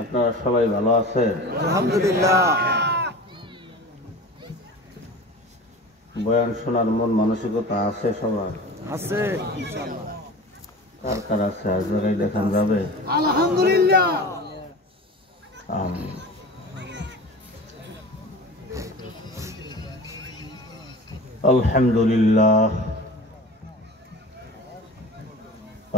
আপনারা সবাই ভালো আছেন? আলহামদুলিল্লাহ। বয়ান শোনার মন মানসিকতা আছে সবার? আছে ইনশাআল্লাহ। কার কার আছে? আজরাই দেখান যাবে? আলহামদুলিল্লাহ। আমিন। আলহামদুলিল্লাহ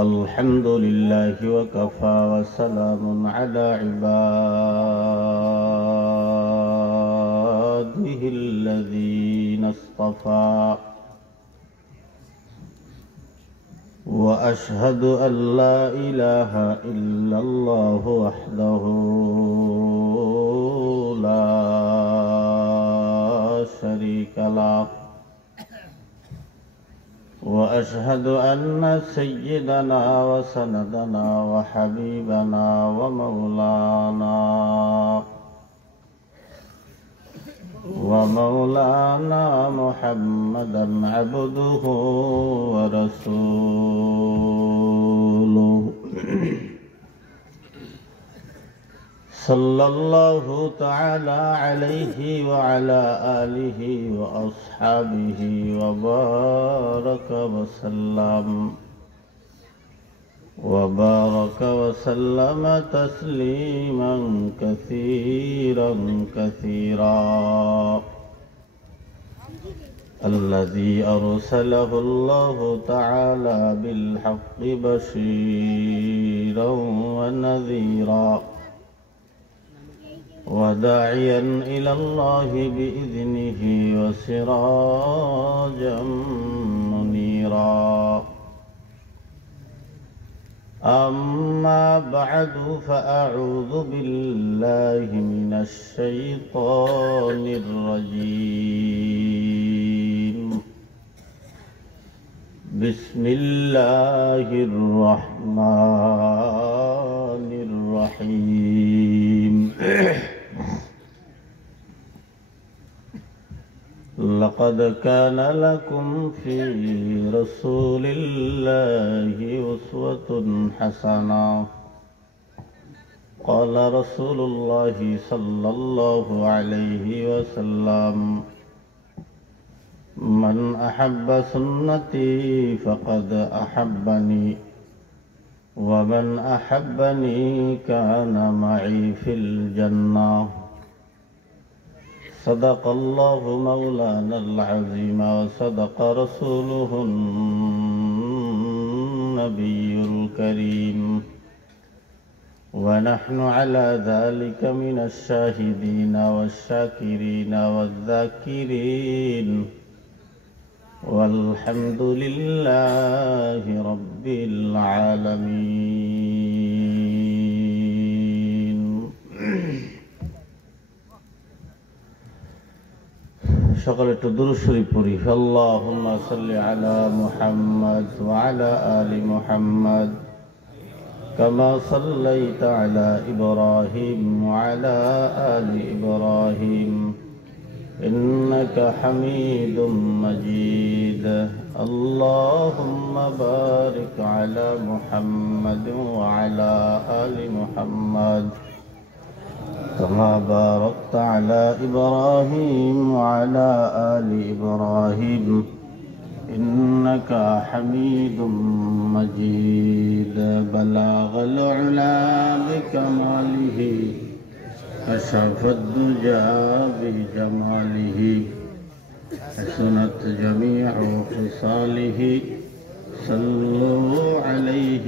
আলহামদুলিল্লাহি ওয়া কাফা ওয়া সালামুন আলা ইবাদিহিল্লাযীনা ইসতাফা ওয়া আশহাদু আল লা ইলাহা ইল্লাল্লাহু ওয়াহদাহু লা শারীকা লাহু وأشهد أن سيدنا وسندنا وحبيبنا ومولانا محمدا عبده ورسوله صلى الله تعالى عليه وعلى آله وأصحابه وبارك وسلم تسليما كثيرا كثيرا الذي أرسله الله تعالى بالحق بشيرا ونذيرا وداعيا إلى الله بإذنه وسراجا منيرا أما بعد فأعوذ بالله من الشيطان الرجيم بسم الله الرحمن الرحيم لقد كان لكم في رسول الله أسوة حسنة قال رسول الله صلى الله عليه وسلم من أحب سنتي فقد أحبني ومن أحبني كان معي في الجنة صدق الله مولانا العظيم وصدق رسوله النبي الكريم ونحن على ذلك من الشاهدين والشاكرين والذاكرين والحمد لله رب العالمين সকলে একটু দুরূদ শরীফ পড়ি। আল্লাহুম্মা সাল্লি আলা মুহাম্মাদ ওয়া আলা আলি মুহাম্মাদ কামা সাল্লাইতা আলা ইব্রাহিম ওয়া আলা আলি ইব্রাহিম ইন্নাকা হামিদুম মাজিদ। আল্লাহুম্মা বারিক আলা মুহাম্মাদ ওয়া আলা আলি মুহাম্মাদ كما باركت على إبراهيم وعلى آل إبراهيم إنك حميد مجيد بلغ العلا بكماله كشف الدجى بجماله حسنت جميع خصاله صلوا عليه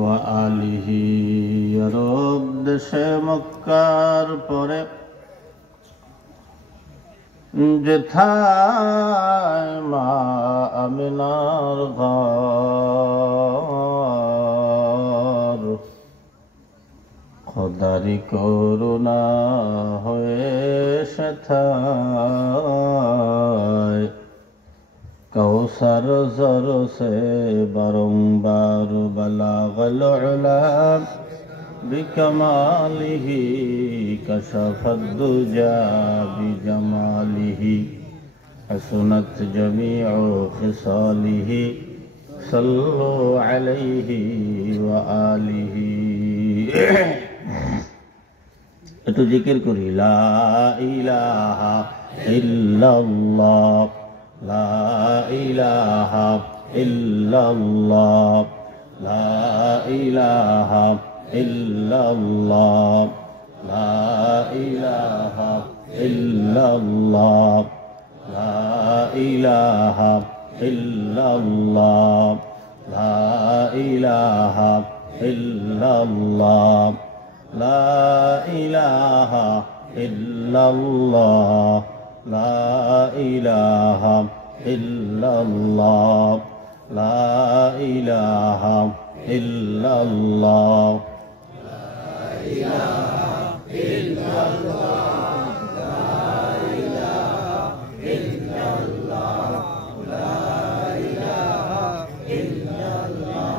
وآله রব দেশে মক্কার পরে যেথায় মা আমিনার ঘর খোদারি করুণা হয়ে সেথায় কৌসর জর সে বারংবার বলাগল উলা বিকমালিহি কশফদ দুজা বিজমালিহি হাসনাত জমিউ খিসালিহি صلوا عليه وآله একটু জিকির করি লা ইলাহা ইল্লাল্লাহ লা ইলাহা ইল্লাল্লাহ লা ইলাহা ইল্লাল্লাহ লা ইলাহা ইল্লাল্লাহ লা ইলাহা ইল্লাল্লাহ লা ইলাহা ইল্লাল্লাহ লা ইলাহা ইল্লাল্লাহ লা ইলাহা ইল্লাল্লাহ লা ইলাহা ইল্লাল্লাহ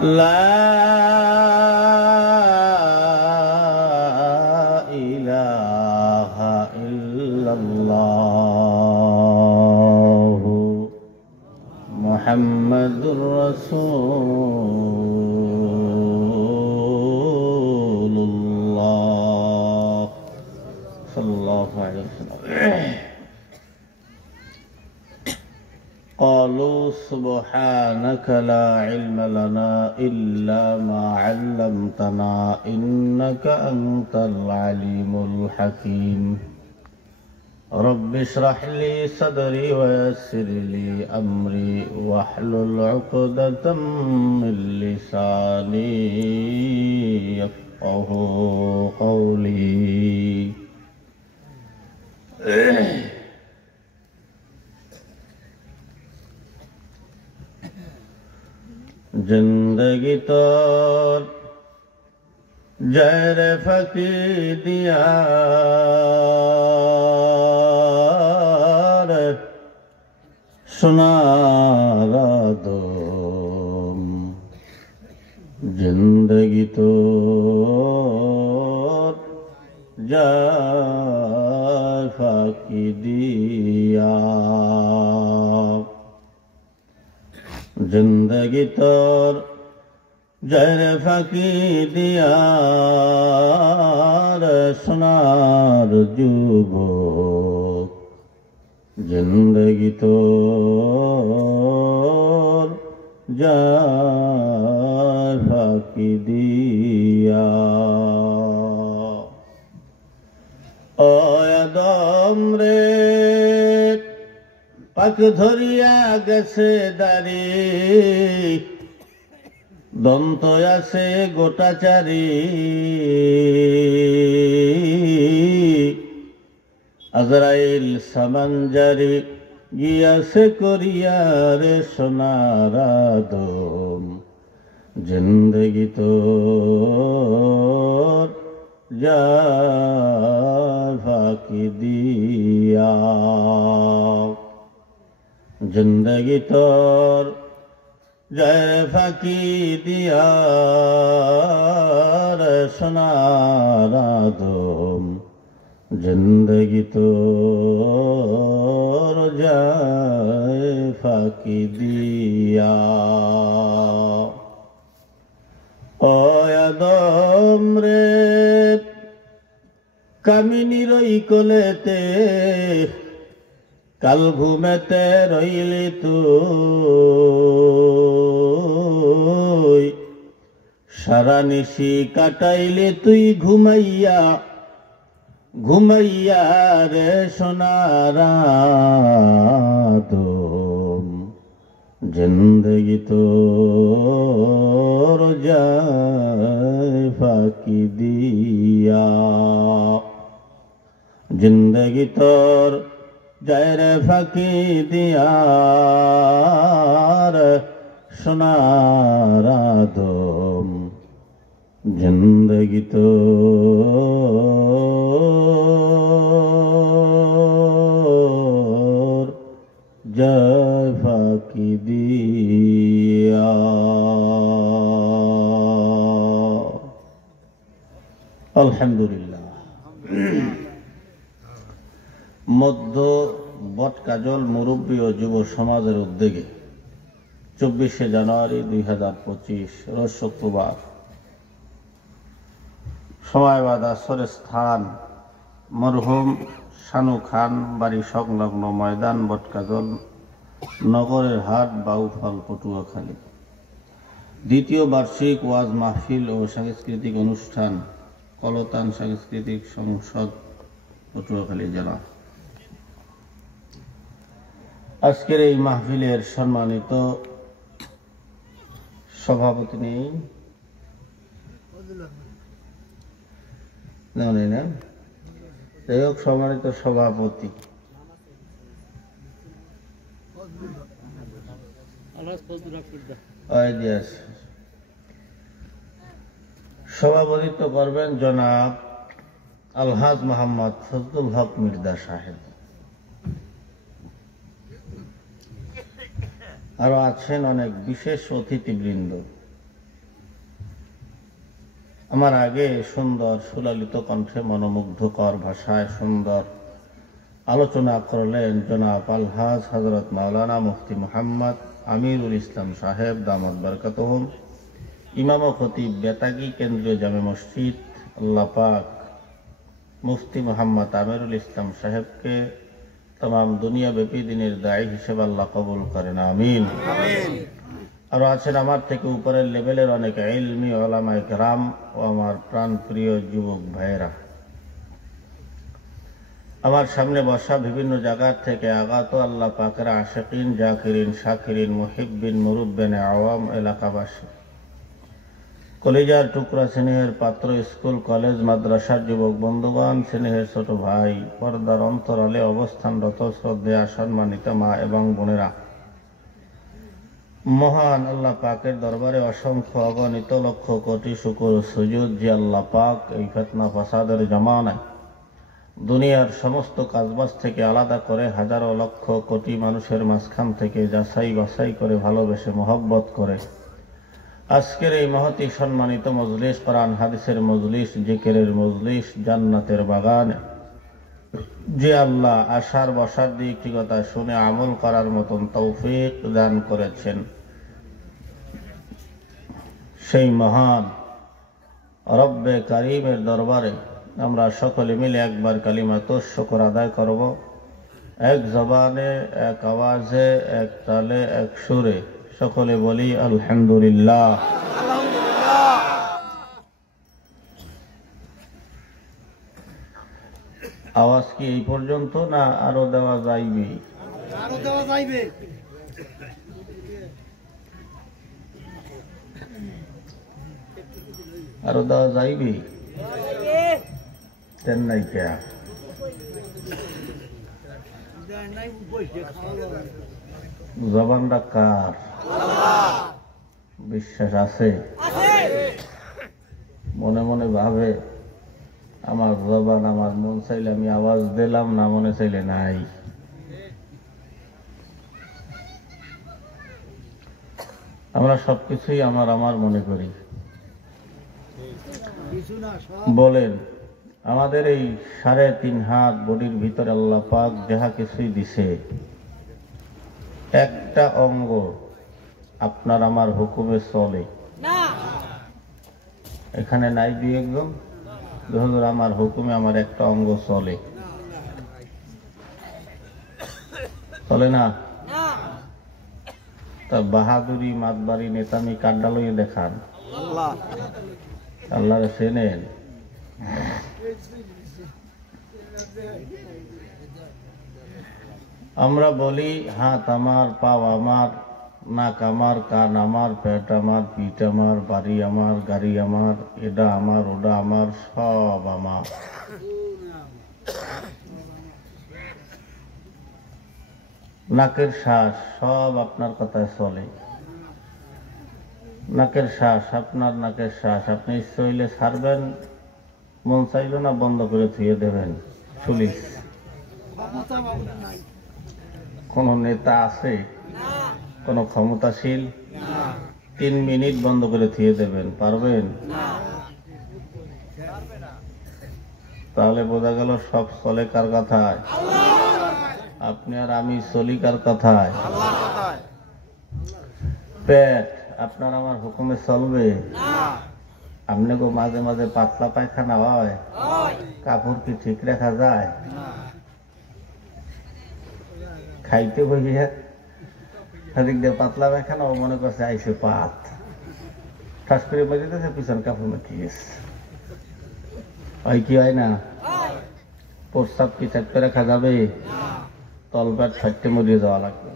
لا إله إلا الله محمد رسول الله صلى الله عليه وسلم قالوا سبحانك لا علم لنا إلا ما علمتنا إنك أنت العليم الحكيم رب اشرح لي صدري ويسر لي أمري واحلل عقدة من لساني يفقه قولي जिंदगी तोर जहर फकी दियार सुनारा दो जिंदगी तोर जहर फकी दियार जिंदगी तोर जहर फकी दियार सुनार जुबोक जिंदगी तोर जहर फकी दियार ओ आदम रे পাক ধরিয়া গেছে দাড়ি দন্ত আছে গোটাচারি আজরাইল সামানজারি গিয়াছে করিয়ারে সোনার আদম জিন্দগি তোর যার ফাঁকি দিয়া जिंदगी तोर जय फाकी दियार सुनारा दोम जिंदगी तोर जय फाकी दिया ओ आदम रे कामिनी रई कोलेते কাল ঘুমেতে রইলি তুই সারা নিশি কাটাইলি তুই ঘুমাইয়া ঘুমাইয়া রে সোনার আদম জিন্দগি তোর যায় ফাঁকি দিয়া জিন্দগি তোর जयर फकी दियार सोनार आदम जिंदगी तोर जय फाकी दिया अल्हम्दुलिल्लाह মধ্য বটকাজল মুরব্বী ও যুব সমাজের উদ্যোগে 24শে জানুয়ারি 2025 রোজ শুক্রবার। সময় বাদ আসরের স্থান মরহুম শানু খান বাড়ি সংলগ্ন ময়দান বটকাজল নগরের হাট বাউফল পটুয়াখালী। দ্বিতীয় বার্ষিক ওয়াজ মাহফিল ও সাংস্কৃতিক অনুষ্ঠান কলতান সাংস্কৃতিক সংসদ পটুয়াখালী জেলা। আজকের এই মাহফিলের সম্মানিত সভাপতি নেই না, যাই হোক সম্মানিত সভাপতি সভাপতিত্ব করবেন জনাব আলহাজ মোহাম্মদ ফজলুল হক মির্জা সাহেব। আরো আছেন অনেক বিশেষ অতিথিবৃন্দ। আমার আগে সুন্দর সুলালিত কণ্ঠে মনোমুগ্ধকর ভাষায় সুন্দর আলোচনা করলেন জনাব আলহাজ হযরত মাওলানা মুফতি মুহাম্মদ আমিরুল ইসলাম সাহেব দামাত বরকাতুহুম, ইমাম ও খতিব বেতাগী কেন্দ্রীয় জামে মসজিদ। আল্লাহ পাক মুফতি মুহাম্মদ আমিরুল ইসলাম সাহেবকে तमाम दुनिया ব্যাপী দিনের দায়ী হিসেবে আল্লাহ কবুল করেন, আমিন। আর আছেন আমার থেকে উপরের লেভেলের অনেক ইলমি উলামায়ে কেরাম ও আমার প্রাণ প্রিয় যুবক ভাইয়েরা। আমার সামনে বসা বিভিন্ন জায়গা থেকে আগত আল্লাহ পাকের আশিকিন, জাকিরিন, শাকিরিন, মুহিব্বিন, মুরুব্বিন আওয়াম, এলাকাবাসী, কলিজার টুকরা, স্নেহের পাত্র, স্কুল কলেজ মাদ্রাসার যুবক বন্ধুগণ, স্নেহের ছোট ভাই, পর্দার অন্তরালে অবস্থানরত শ্রদ্ধেয়া সম্মানিত মা এবং বোনেরা, মহান আল্লাহ পাকের দরবারে অসংখ্য অগণিত লক্ষ কোটি শুকর সুজুদ যে আল্লাহ পাক এই ফিতনা ফাসাদের জামানায় দুনিয়ার সমস্ত কাজবাজ থেকে আলাদা করে হাজারো লক্ষ কোটি মানুষের মাঝখান থেকে যাচাই বাছাই করে ভালোবেসে মহব্বত করে আজকের এই মহতি সম্মানিত মজলিস, কোরআন হাদিসের মজলিস, জিকিরের মজলিস, জান্নাতের বাগানে যে আল্লাহ আশার বসার দিকটি কথা শুনে আমল করার মতন তৌফিক দান করেছেন, সেই মহান রব্বে কারীমের দরবারে আমরা সকলে মিলে একবার কালিমাতুশ শুকর আদায় করব। এক জবানে, এক আওয়াজে, এক তালে, এক সুরে সকলে বলি আলহামদুলিল্লাহ। আওয়াজ কি এই পর্যন্ত না আরো দেওয়া যাইবে? আরো দেওয়া যাইবে? চেন্নাই কে জবানটা কার? বিশ্বাস আছে? মনে মনে ভাবে আমার জবান, আমার মন চাইলে আমি আওয়াজ দিলাম, না মনে চাইলে নাই। আমরা সবকিছুই আমার মনে করি। বলেন, আমাদের এই 3.5 হাত বডির ভিতরে আল্লাহ পাক যাহা কিছুই দিছে, একটা অঙ্গ আপনার আমার হুকুমে চলে এখানে নাই? দুই একজন হুজুর আমার হুকুমে আমার একটা অঙ্গ চলে, চলে না? তা বাহাদুরি, মাতবাড়ি, নেতামি কাড্ডা লইয়ে দেখান। আল্লাহর চেনেন? আমরা বলি হাত আমার, পাও আমার, নাক আমার, কান আমার, পেট আমার, পিঠ আমার, বাড়ি আমার, গাড়ি আমার, এটা আমার, ওটা আমার, সব আমার। নাকের শ্বাস সব আপনার কথায় চলে। নাকের শ্বাস আপনার, নাকের শ্বাস আপনি ইচ্ছে হইলে ছাড়বেন, মন চাইল না বন্ধ করে থুয়ে দেবেন। পুলিশ কোন নেতা আছে? কোন ক্ষমতাশীল? 3 মিনিট বন্ধ করে থুয়ে দেবেন, পারবেন? তাহলে বোঝা গেল সব চলে কার কথায়? আপনি আর আমি চলি কার কথায়? পেট আপনার আমার হুকুমে চলবে? আপনি গো মাঝে মাঝে পাতলা পায়খানা হয়, কাপড় কি ঠিক রাখা যায়? খাইতে বসিয়া সেদিক দিয়ে পাতলা পায়খানা, ও মনে করছে আইসে পাত, ঠাস করে বেরিয়েছে, পিছন কাপড় মেখে গেছে। হয় কি হয় না? প্রস্তাব কি চাপতে রাখা যাবে? তলপেট ফাটতে মরিয়ে যাওয়া লাগবে।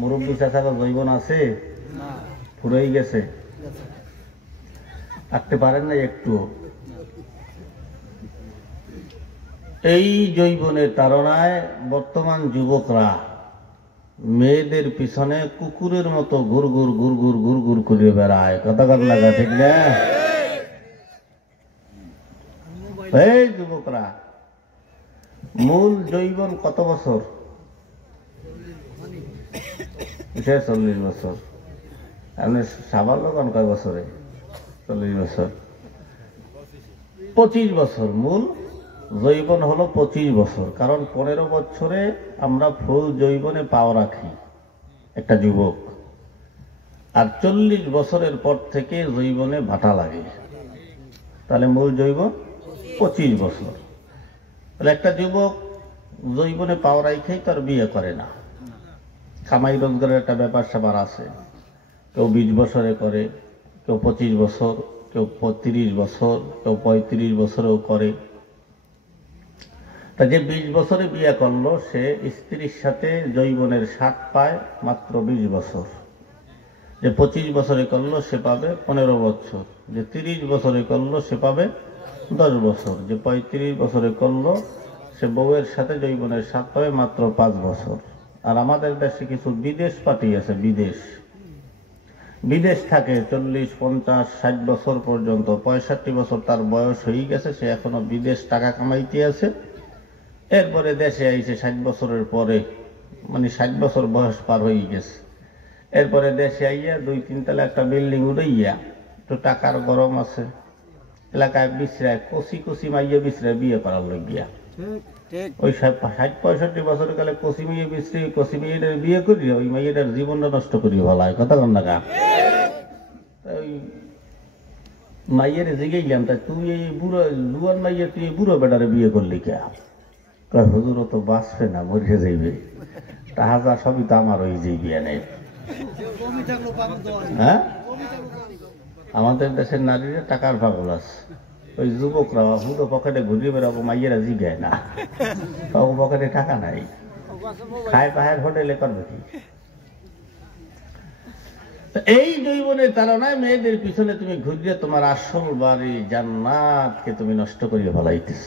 মুরব্বী চাচার জৈবন আছে, ফুরেই গেছে, আঁকতে পারেন না একটু। এই জৈবনের তাড়নায় বর্তমান যুবকরা মেয়েদের পিছনে কুকুরের মতো গুড়গুড় গুড়গুড় গুড়গুড় করে বেড়ায়। কথা কথা লাগা ঠিক না? এই যুবকরা, মূল জৈবন কত বছর? 40 বছর। আপনি সাবাল লোক কয় বছরে? 40 বছর। 25 বছর মূল জৈবন হলো 25 বছর। কারণ 15 বছরে আমরা ফুল জৈবনে পাও রাখি একটা যুবক, আর 40 বছরের পর থেকে জৈবনে ভাটা লাগে। তাহলে মূল জৈবন 25 বছর। তাহলে একটা যুবক জৈবনে পাও রাখেই তার বিয়ে করে না। কামাই রোজগারের একটা ব্যাপার স্যাপার আছে। কেউ 20 বছরে করে, কেউ 25 বছর, কেউ 30 বছর, কেউ 35 বছরেও করে। তা যে 20 বছরে বিয়ে করলো, সে স্ত্রীর সাথে জৈবনের স্বাদ পায় মাত্র 20 বছর। যে 25 বছরে করলো সে পাবে 15 বছর। যে 30 বছরে করলো সে পাবে 10 বছর। যে 35 বছরে করলো সে বউয়ের সাথে জৈবনের স্বাদ পাবে মাত্র 5 বছর। আর আমাদের দেশে কিছু বিদেশ পার্টি আছে, বিদেশ থাকে 40, 50, 60 বছর পর্যন্ত। 65 বছর তার বয়স হয়ে গেছে, সে এখনো বিদেশ টাকা কামাইতে আছে। এরপরে দেশে আইছে 60 বছরের পরে, মানে 60 বছর বয়স পার হয়ে গেছে। এরপরে দেশে আইয়া 2-3 তলা একটা বিল্ডিং উঠাইয়া, একটু টাকার গরম আছে, এলাকায় বিশ্রায় কচি মাইয়া বিশ্রায় বিয়ে করার লাগিয়া। ওই 60-65 বছর কালে কচি মেয়েটার বিয়ে করি, ওই মেয়েটার জীবনটা নষ্ট করি ভালো কথা কন না। ওই মাইয়ের জিগাইলাম, তাই তুই এই বুড়ো জুয়ান মাইয়া, তুই এই বুড়ো বেটারে বিয়ে করলি কে? হুজুর তো বাঁচবে না, মরে যাইবে, তাহাজা সবই তো আমার ওই যে বিয়ে নেই। হ্যাঁ, আমাদের দেশের নারীরা টাকার পাগল আছে। ওই যুবকরা হুটো পকেটে ঘুরিয়ে বেড়াবো, মাইয়েরা জিগায় না, পকেটে টাকা নাই, খায় পাহাড় হোটেলে করবে কি? এই জৈবনের তাড়নায় মেয়েদের পিছনে তুমি ঘুরিয়ে তোমার আসল বাড়ি জান্নাতকে তুমি নষ্ট করিয়ে ফেলাইতেছ।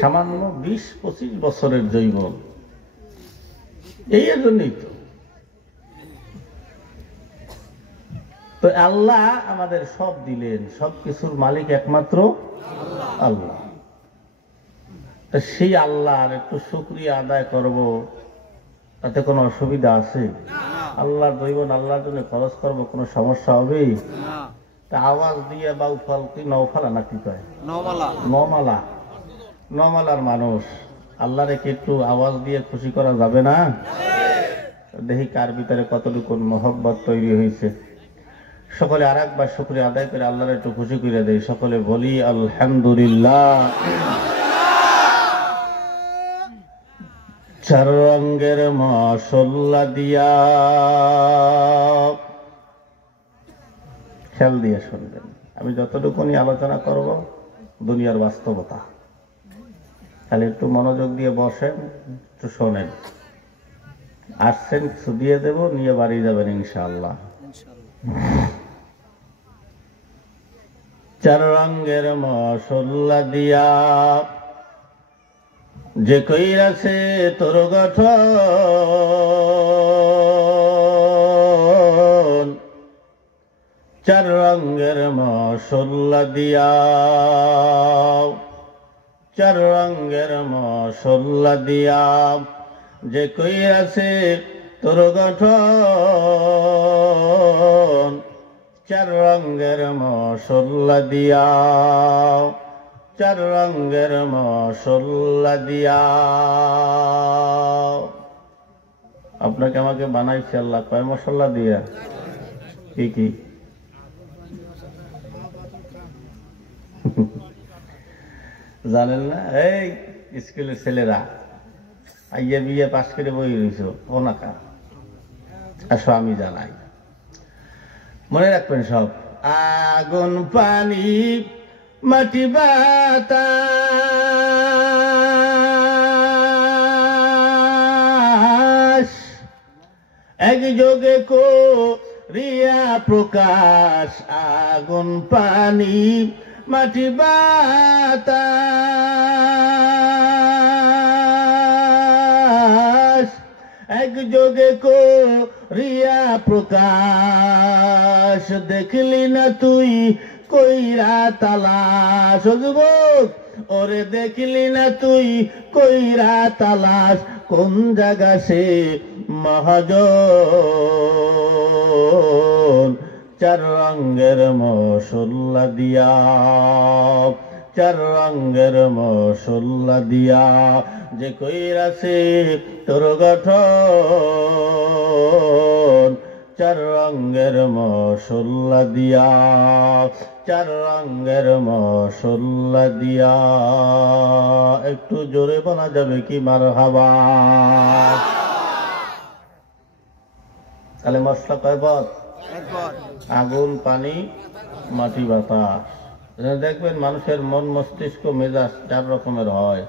সামান্য 20-25 বছরের জৈবন, এই জন্যই তো আল্লাহ আমাদের সব দিলেন। সব কিছুর মালিক একমাত্র আল্লাহ। সেই আল্লাহর একটু শুকরিয়া আদায় করব, তাতে কোনো অসুবিধা আছে? আল্লাহর জৈবন আল্লাহর জন্য খরচ করব, কোনো সমস্যা হবে? তা আওয়াজ দিয়ে বাউফল কি নওফালা নাকি কয়? নমালার মানুষ আল্লাহরে কি একটু আওয়াজ দিয়ে খুশি করা যাবে না? দেখি কার ভিতরে কতটুকু মহব্বত তৈরি হয়েছে। সকলে আর একবার শুকরিয়া আদায় করে আল্লাহর একটু খুশি করে দেয়। সকলে বলি আলহামদুলিল্লাহ। চার রঙের মশলা দিয়া, খেয়াল দিয়ে শুনবেন, আমি যতটুকুনি আলোচনা করব দুনিয়ার বাস্তবতা। তাহলে একটু মনোযোগ দিয়ে বসেন, একটু শোনেন। আসছেন, কিছু দিয়ে দেব, নিয়ে বাড়ি যাবেন ইনশাআল্লাহ। চার রঙের মশলা দিয়া যে কইরাছে তোর গঠন, চার রঙের মশলা দিয়া, চার রঙের মশলা দিয়া যে কইরাছে তোর গঠন, চার রঙের মশলা দিয়া, চার রঙের মশলা দিয়া। আপনাকে আমাকে বানাইছে আল্লাহ কয় মশলা দিয়া? কি কি? জানেন না? এই স্কুলের ছেলেরা আইয়া বিয়ে পাশ করে বই রইছ ও নাকা, আসো আমি জানাই। মনে রাখবেন সব, আগুন পানি মাটি বাতাস একযোগে করিয়া প্রকাশ। আগুন পানি মাটি বাতাস একযোগে করিয়া প্রকাশ। দেখলি না তুই কইরা তালাশ, ও যুবক ওরে দেখলি না তুই কইরা তালাশ, কোন জায়গা সে মহাজন। চার রঙের মশলা দিয়া, চার রঙের মশলা দিয়া যে কইরাছে তোর গঠন। চার রঙের মশলা দিয়া, চার রঙের মশলা দিয়া। একটু জোরে বলা যাবে কি মারহাবা? তাহলে মশলা কয় পদ? আগুন পানি মাটি বাতাস। দেখবেন মানুষের মন মস্তিষ্ক মেজাজ চার রকমের হয়।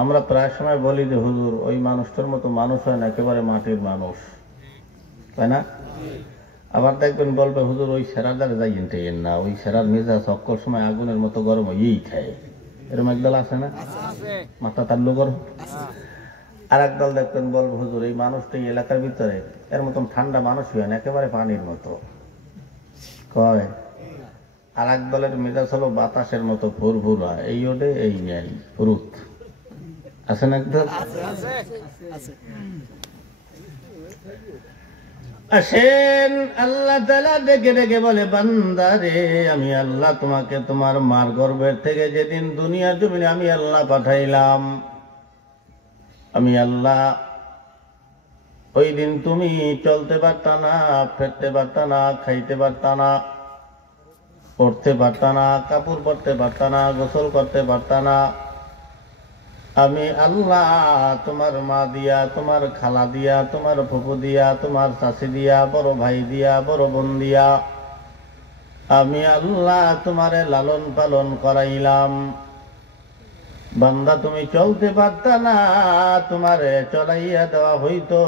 আমরা প্রায় সময় বলি যে হুজুর ওই মানুষটার মতো মানুষ হয় না, একেবারে মাটির মানুষ, তাই না? আবার দেখবেন বলবে হুজুর ওই সেরাদার যাইয়েন টেন না, ওই সেরার মেজাজ অক্কর সময় আগুনের মতো গরম হয়েই খায়। এরকম একদল আছে না, মাথা তাল্লু গরম। আর একদল দেখবেন বলবে হুজুর এই মানুষটা এই এলাকার ভিতরে এর মতন ঠান্ডা মানুষ হয় না, একেবারে পানির মতো কয়। আর এক দলের মেজাজ হলো বাতাসের মতো ফুরফুরা, এই ওডে এই নেই ফুরুত। আছে না একদল? আসেন আল্লাহ তাআলা ডেকে ডেকে বলে, বান্দা রে আমি আল্লাহ তোমাকে তোমার মার গর্ভের থেকে যেদিন দুনিয়ার জমিনে আমি আল্লাহ পাঠাইলাম, আমি আল্লাহ ওই দিন তুমি চলতে পারতা না, ফেরতে পারতা না, খাইতে পারতা না, পড়তে পারতা না, কাপড় পরতে পারতা না, গোসল করতে পারতা না। আমি আল্লাহ তোমার মা দিয়া, তোমার খালা দিয়া, তোমার ফুফু দিয়া, তোমার চাচি দিয়া, বড় ভাই দিয়া, বড় বোন দিয়া আমি আল্লাহ তোমারে লালন পালন করাইলাম। বান্দা তুমি চলতে পারতা না, তোমারে চলাইয়া দেওয়া হইতো,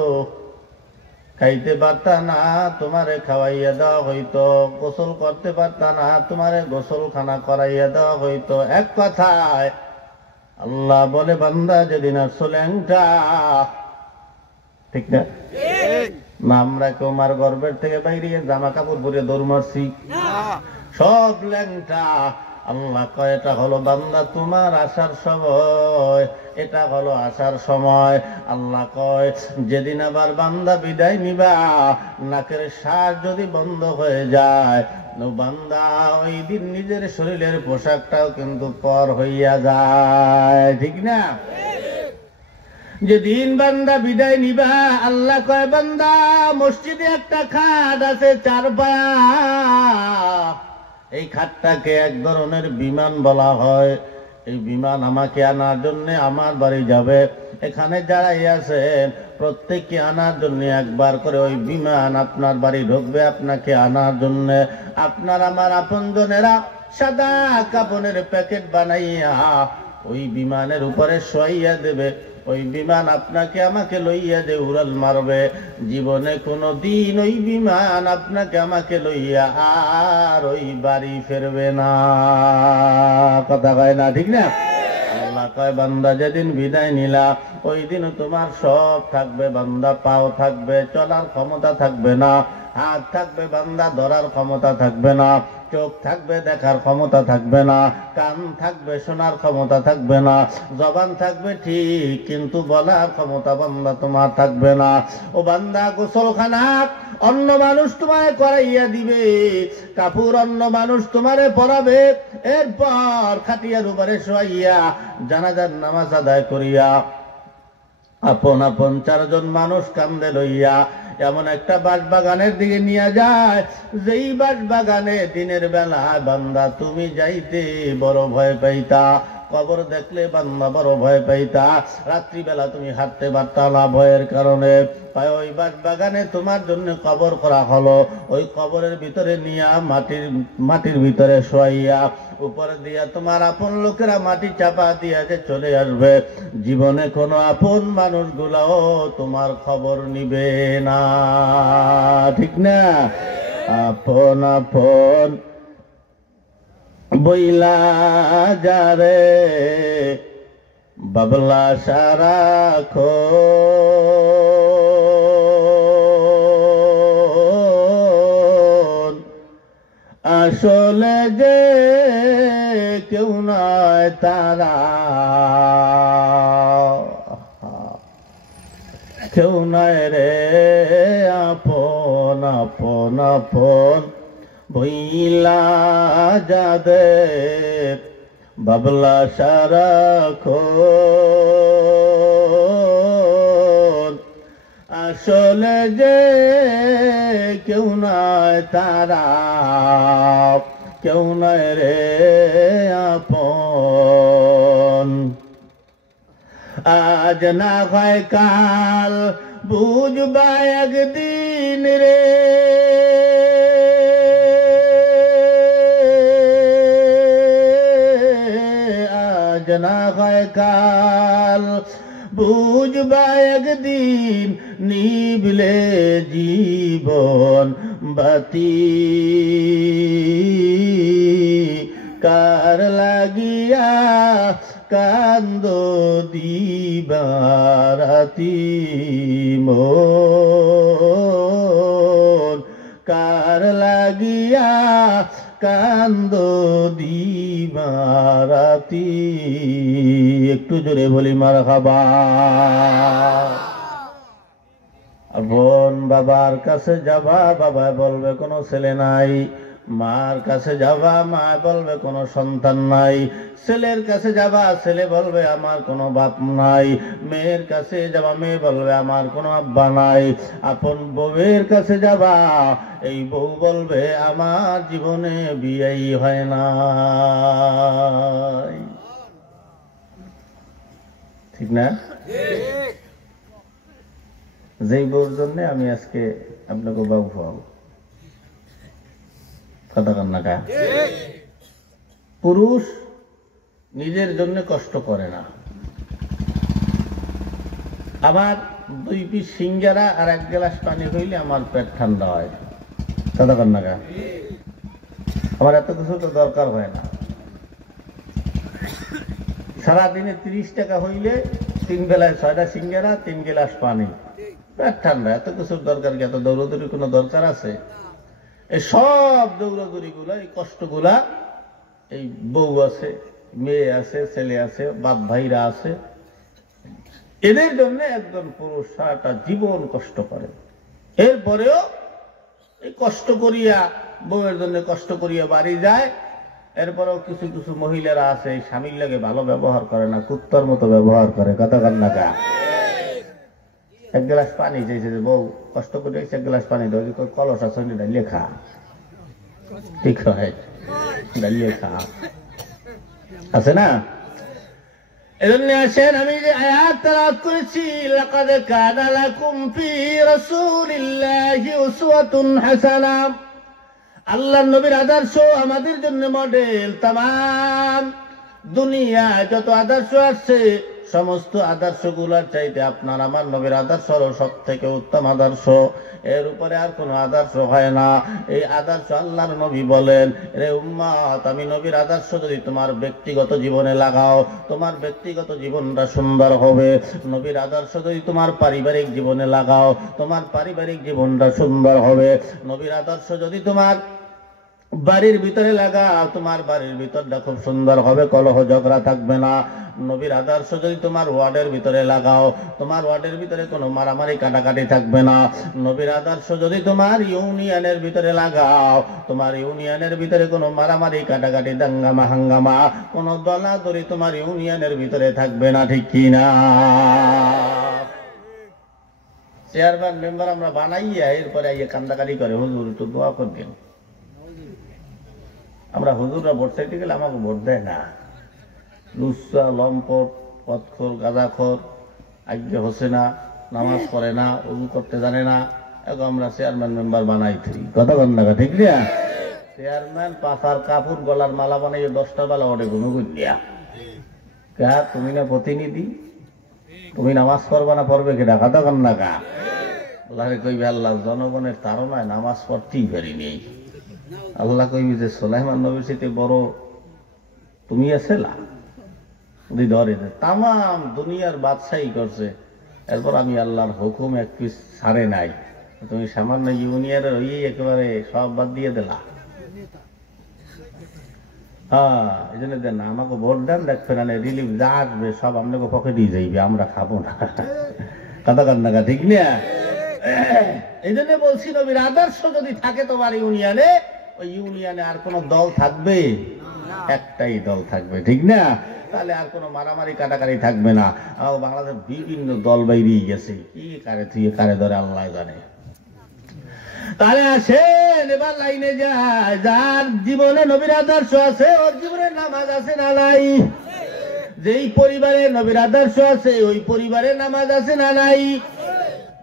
খাইতে পারতা না, তোমারে খাওয়াইয়া দেওয়া হইতো, গোসল করতে পারতা না, তোমারে গোসলখানা করাইয়া দেওয়া হইতো। এক কথায় আল্লাহ বলে বান্দা যেদিন আসলে ঠিক না না, আমরা কেউ মার গর্ভের থেকে বাইরে জামা কাপড় পরে দৌড় মারছি, সব ল্যাংটা। আল্লাহ কয় এটা হলো বান্দা তোমার আসার সময়, এটা হলো আসার সময়। আল্লাহ কয় যেদিন আবার বান্দা বিদায় নিবা, নাকের শ্বাস যদি বন্ধ হয়ে যায়, বান্দা ওই দিন নিজের শরীরের পোশাকটাও কিন্তু পর হইয়া যায়, ঠিক না? যেদিন বান্দা বিদায় নিবা, আল্লাহ কয় বান্দা মসজিদে একটা খাট আছে 4 পায়া, এই খাটটাকে এক ধরনের বিমান বলা হয়। এই বিমান আমাকে আনার জন্য আমার বাড়ি যাবে, এখানে যারাই আছেন প্রত্যেককে আনার জন্য একবার করে ওই বিমান আপনার বাড়ি ঢুকবে আপনাকে আনার জন্য। আপনার আমার আপনজনেরা সাদা কাপড়ের প্যাকেট বানাইয়া ওই বিমানের উপরে শোয়াইয়া দেবে। ওই বিমান আপনাকে আমাকে লইয়া যে উড়াল মারবে, জীবনে কোনো দিন ওই বিমান আপনাকে আমাকে লইয়া আর ওই বাড়ি ফেরবে না। কথা কয় না, ঠিক না? আল্লাহ কয় বান্দা যেদিন বিদায় নিলা, ওই দিন তোমার সব থাকবে বান্দা, পাও থাকবে, চলার ক্ষমতা থাকবে না, হাত থাকবে বান্দা, ধরার ক্ষমতা থাকবে না, চোখ থাকবে, দেখার ক্ষমতা থাকবে না, কান থাকবে, শোনার ক্ষমতা থাকবে না, জবান থাকবে ঠিক, কিন্তু বলার ক্ষমতা বান্দা তোমার থাকবে না। ও বান্দা গোসলখানা অন্য মানুষ তোমারে করাইয়া দিবে, কাপড় অন্য মানুষ তোমারে পরাবে, এরপর খাটিয়ার উপরে শোয়াইয়া জানাজার নামাজ আদায় করিয়া আপন আপন চারজন মানুষ কান্দে লইয়া এমন একটা বাঁশবাগানের দিকে নিয়ে যায়, যেই বাঁশবাগানে দিনের বেলা বান্দা তুমি যাইতে বড় ভয় পাইতা, কবর দেখলে বান্দা বড় ভয় পাইতা, রাত্রিবেলা তুমি হাঁটতে পারতা না ভয়ের কারণে। ওই বাঁশবাগানে তোমার জন্য কবর করা হলো, ওই কবরের ভিতরে নিয়া মাটির ভিতরে শোয়াইয়া উপরে দিয়া তোমার আপন লোকেরা মাটি চাপা দিয়া যে চলে আসবে, জীবনে কোনো আপন মানুষগুলাও তোমার খবর নিবে না, ঠিক না? আপন আপন বইলা যারে বাবলা সারাক্ষণ, আসলে যে কেউ নয় তারা, কেউ নয় রে আপন আপন আপন বইলা যাদের বাবলা সারাক্ষণ, আসলে যে কেউ নয় তারা, কেউ নয় রে আপন। আজ না হয় কাল বুঝবা একদিন রে, আজ না হয় কাল বুঝবা একদিন, নিবলে জীবন বাতি কার লাগিয়া কান্দ দিবারাতি মন, কার লাগিয়া কান্দ দিবারাতি। একটু জোরে বলি মারহাবা। বোন বাবার কাছে যাবা, বাবা বলবে কোনো ছেলে নাই, মার কাছে যাবা, মা বলবে কোনো সন্তান নাই, ছেলের কাছে যাবা, ছেলে বলবে আমার কোনো বাপ নাই, মেয়ের কাছে যাবা, মেয়ে বলবে আমার কোনো আব্বা নাই, আপন বউয়ের কাছে যাবা, এই বউ বলবে আমার জীবনে বিয়েই হয় না। ঠিক না? যেই বউর জন্য আমি আজকে আপনাকে বাবু খাওয়াবো, কথা কান্না কা। পুরুষ নিজের জন্য কষ্ট করে না। আমার 2 পিস সিঙ্গারা আর 1 গ্লাস পানি হইলে আমার পেট ঠান্ডা হয়, কথা কান্না কা। আমার এত কিছু তো দরকার হয় না। সারাদিনে 30 টাকা হইলে 3 বেলায় 6টা সিঙ্গারা 3 গ্লাস পানি, পেট ঠান্ডা। এত কিছুর দরকার কি? এত দৌড়দৌড়ি কোনো দরকার আছে? এই সব দৌড়াদৌড়ি গুলা, এই কষ্টগুলা, এই বউ আছে, মেয়ে আছে, ছেলে আছে, বাপ ভাইরা আছে, এদের জন্য একজন পুরুষ সারাটা জীবন কষ্ট করে। এরপরেও এই কষ্ট করিয়া, বউয়ের জন্য কষ্ট করিয়া বাড়ি যায়। এরপরেও কিছু কিছু মহিলারা আছে স্বামীর লাগে ভালো ব্যবহার করে না, কুত্তার মতো ব্যবহার করে, কথা কান্না কা। 1 গ্লাস পানি চাইছে, যে বউ কষ্ট করে 1 গ্লাস পানি দাও, কলস আছে লেখা, ঠিক হয় লেখা আছে না? এজন্য আসেন, আমি যে আয়াত তেলাওয়াত করেছি, লাকাদ কানা লাকুম ফি রাসূলিল্লাহি উসওয়াতুন হাসানা, আল্লাহর নবীর আদর্শ আমাদের জন্য মডেল। তামাম দুনিয়া যত আদর্শ আছে, সমস্ত আদর্শগুলোর চাইতে আপনার আমার নবীর আদর্শ হলো সব থেকে উত্তম আদর্শ। এর উপরে আর কোনো আদর্শ হয় না। এই আদর্শ আল্লাহর নবী বলেন, রে উম্মত, আমি নবীর আদর্শ যদি তোমার ব্যক্তিগত জীবনে লাগাও, তোমার ব্যক্তিগত জীবনটা সুন্দর হবে। নবীর আদর্শ যদি তোমার পারিবারিক জীবনে লাগাও, তোমার পারিবারিক জীবনটা সুন্দর হবে। নবীর আদর্শ যদি তোমার বাড়ির ভিতরে লাগাও, তোমার বাড়ির ভিতরটা খুব সুন্দর হবে, কলহ ঝগড়া থাকবে না। নবীর আদর্শ যদি তোমার ওয়ার্ডের ভিতরে লাগাও, তোমার ওয়ার্ডের ভিতরে কোনো মারামারি কাটাকাটি থাকবে না। নবীর আদর্শ যদি তোমার ইউনিয়নের ভিতরে লাগাও, তোমার ইউনিয়নের ভিতরে কোনো মারামারি কাটাকাটি, দাঙ্গামা হাঙ্গামা, কোনো দলাদলি তোমার ইউনিয়নের ভিতরে থাকবে না, ঠিক কিনা? চেয়ারম্যান মেম্বার আমরা বানাইয়া এরপরে আইয়া কান্দাকারি করে, হুজুর তো দোয়া করবেন। আমরা হুজুররা ভোট চাইতে গেলে আমাকে ভোট দেয় না, লুচ্চা লম্পট পথখোর গাঁজাখোর আজ্ঞে হসে না, নামাজ পড়ে না, উজু করতে জানে না, এখন আমরা চেয়ারম্যান মেম্বার বানাইছি। কথা বল না, ঠিক না? চেয়ারম্যান পাশার কাপড় গলার মালা বানাইয়ে 10টা বেলা ওঠে ঘুমে গুলিয়া। কা তুমি না প্রতিনিধি, তুমি নামাজ পড়বা না, পড়বে কেটা? কথা বল না কা? আল্লাহরে কইবে আল্লাহ জনগণের তাড়নায় নামাজ পড়তেই পারিনি। আল্লাহ কইবে যে সুলাইমান নবীর সাথে বড় তুমি আছেলা, যদি ধরে তাম দুনিয়ার বাদশাহী করছে, এরপর আমি আল্লাহর হুকুম এক পিস ছাড়ে নাই, তুমি সামান্য ইউনিয়নের ওই একেবারে সব বাদ দিয়ে দিলা। হ্যাঁ, এই জন্য দেন না, আমাকে ভোট দেন, দেখবেন না রিলিফ যা আসবে সব আপনাকে পকেটেই যাইবে, আমরা খাবো না। কথা কান না, ঠিক না? এই জন্য বলছি নবীর আদর্শ যদি থাকে তোমার ইউনিয়নে, ওই ইউনিয়নে আর কোন দল থাকবে? একটাই দল থাকবে, ঠিক না? তাহলে আর কোনো মারামারি কাটাকারি থাকবে না। বাংলাদেশ বিভিন্ন দল বাইরিয়ে গেছে, কি কারে থুয়ে কারে ধরে আল্লাহ জানে। তাহলে আসেন এবার লাইনে যায়, যার জীবনে নবীর আদর্শ আছে ওর জীবনে নামাজ আছে না নাই? যেই পরিবারে নবীর আদর্শ আছে ওই পরিবারে নামাজ আছে না নাই?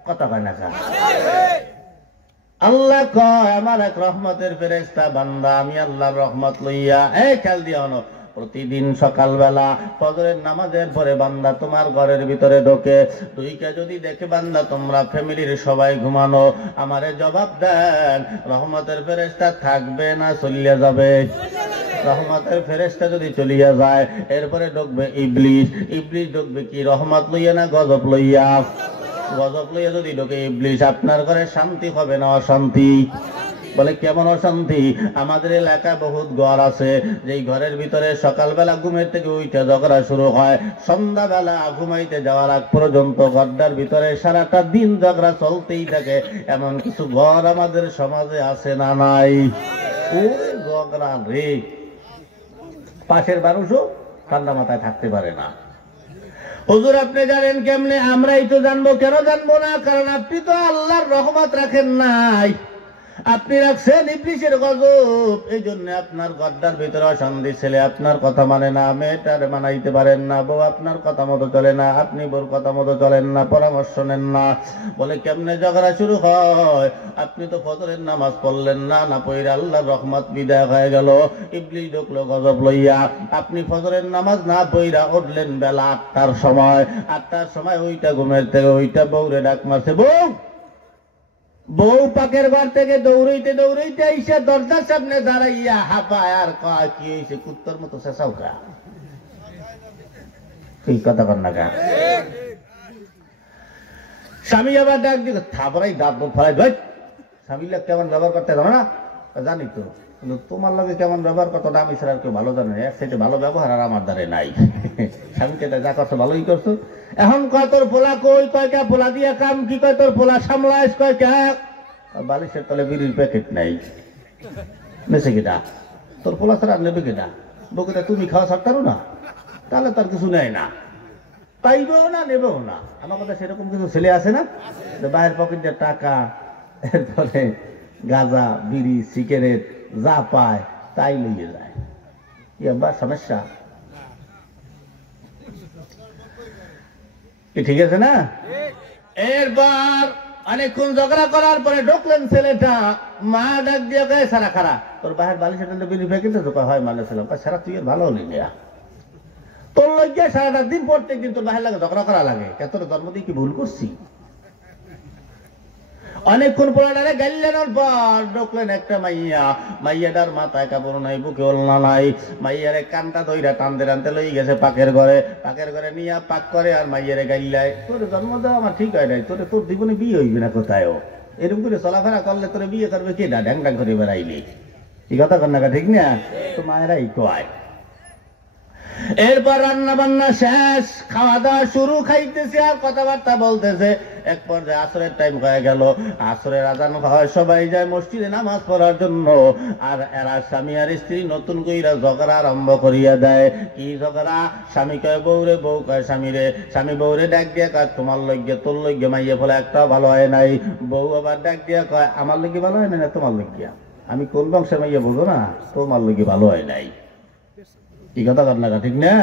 কথা কয় না? আল্লাহ কয় আমার এক রহমতের ফেরেশতা বান্দা, আমি আল্লাহর রহমত লইয়া খেয়াল দিয়া হলো প্রতিদিন সকালবেলা ফজরের নামাজের পরে বান্দা তোমার ঘরের ভিতরে ঢোকে, দুইকে যদি দেখে বান্দা তোমরা ফ্যামিলির সবাই ঘুমানো, আমারে জবাব দেন রহমতের ফেরেশতা থাকবে না চলিয়া যাবে? রহমতের ফেরেশতা যদি চলিয়া যায় এরপরে ঢুকবে ইবলিস। ইবলিস ঢুকবে কি রহমত লইয়া না গজব লইয়া? গজব লইয়া যদি ঢোকে ইবলিস, আপনার ঘরে শান্তি হবে না অশান্তি? বলে কেমন অশান্তি? আমাদের এলাকায় বহুত ঘর আছে, যেই ঘরের ভিতরে সকালবেলা ঘুমের থেকে উঠে ঝগড়া শুরু হয়, সন্ধ্যাবেলা ঘুমাইতে যাওয়ার আগ পর্যন্ত ঘরটার ভিতরে সারাটা দিন ঝগড়া চলতেই থাকে। এমন কিছু ঘর আমাদের সমাজে আছে না নাই? ওরে ঝগড়া রে, পাশের মানুষও ঠান্ডা মাথায় থাকতে পারে না। হুজুর আপনি জানেন কেমনে? আমরাই তো জানবো। কেন জানবো না? কারণ আপনি তো আল্লাহর রহমত রাখেন নাই, আপনি রাখছেন ইবলিসের গজব। এই জন্য আপনার ঘরটার ভিতরে অশান্তি, ছেলে আপনার কথা মানে না, মেয়েটারে মানাইতে পারেন না, বউ আপনার কথা মতো চলে না, আপনি বউর কথা মতো চলেন না, পরামর্শ নেন না। বলে কেমনে ঝগড়া শুরু হয়? আপনি তো ফজরের নামাজ পড়লেন না, না পড়ে আল্লাহর রহমত বিদায় হয়ে গেল, ইবলিস ঢুকলো গজব লইয়া। আপনি ফজরের নামাজ না পড়া উঠলেন বেলা 8টার সময়, 8টার সময় ওইটা ঘুমের থেকে ওইটা বউরে ডাক মারছে, বউ। বউ পাকের ঘর থেকে দৌড়াইতে দৌড়াইতে এসে দরজার সামনে দাঁড়াইয়া হাঁপায় আর কয়, কি হয়েছে? কুত্তর মতো চেঁচাও কা? এই কথা কর না কা? স্বামী আবার ডাক দিল, থাপড়াই দাঁত ফলাই ধর, স্বামীর লোক কেমন ব্যবহার করতে জানো না? জানি তো, কিন্তু তোমার লগে কেমন ব্যবহার করতো আমি ছাড়া আর কেউ ভালো জানে, এক সাইডে ভালো ব্যবহার আর আমার দ্বারে নাই। স্বামীকে যা করছো ভালোই করছো। এখন কয় তোর পোলা কই? কয় কা পোলা দিয়া কাম কি? কয় তোর পোলা সামলাইস? কয় কা বালিশের তলে বিড়ির প্যাকেট নাই, নেছে কিটা? তোর পোলা ছাড়া নেবে কিটা? বউকে তুমি খাওয়া ছাড়তারো না, তাহলে তার কিছু নেয় না, পাইবেও না, নেবেও না। আমার কথা সেরকম কিছু ছেলে আছে না, বাইরের পকেটের টাকা, এরপরে গাঁজা বিড়ি সিগারেট যা পায় তাই লইয়ে যায়। এবার সমস্যা কি ঠিক আছে না? এরপর অনেকক্ষণ ঝগড়া করার পরে ঢুকলেন ছেলেটা, মা ডাক দিয়ে গায়ে সারা খারা, তোর বাহের বালিশের বিড়ি প্যাকেট হয় মানে ছিলাম, সারা তুই ভালো হলি না, তোর লইয়া সারাটা দিন প্রত্যেক দিন তোর বাহের লাগে ঝগড়া করা লাগে, তোর জন্ম দিয়ে কি ভুল করছি? অনেকক্ষণ পোলাটারে গাইলেন পর ঢুকলেন একটা মাইয়া, মাইয়াটার মাথায় কাপড় নাই, বুকে ওলনা নাই, মাইয়ারে কানটা ধইরা টানতে টানতে লই গেছে পাকের ঘরে, পাকের ঘরে নিয়ে পাক করে আর মাইয়ারে গাইলাই, তোর জন্ম দেওয়া আমার ঠিক হয় নাই, তোর জীবনে বিয়ে হইবে না কোথায়ও, এরকম করে চলাফেরা করলে তোরে বিয়ে করবে কে? ড্যাং ড্যাং করে বেড়াইলি, এই কথা কর না, ঠিক না? তো মায়েরাই কয়। এরপর রান্না বান্না শেষ, খাওয়া দাওয়া শুরু, খাইতেছে আর কথাবার্তা বলতেছে। এক পর্যায়ে আসরের টাইম হয়ে গেল, আসরের আজান হয়, সবাই যায় মসজিদে নামাজ পড়ার জন্য। আর এরা স্বামী আর স্ত্রী নতুন কইরা ঝগড়া আরম্ভ করিয়া দেয়। কি ঝগড়া? স্বামী কয় বউরে, বউ কয় স্বামীরে, স্বামী বউরে ডাক দিয়া কয় তোমার লইগে তোর লইগে মাইয়ে ফলে একটাও ভালো হয় নাই। বউ আবার ডাক দিয়া কয় আমার লইগে ভালো হয় নাই না তোমার লইগিয়া, আমি কোন বংশে মাইয়া বুঝো না, তোমার লইগে ভালো হয় নাই। কি কথা কর না, ঠিক না?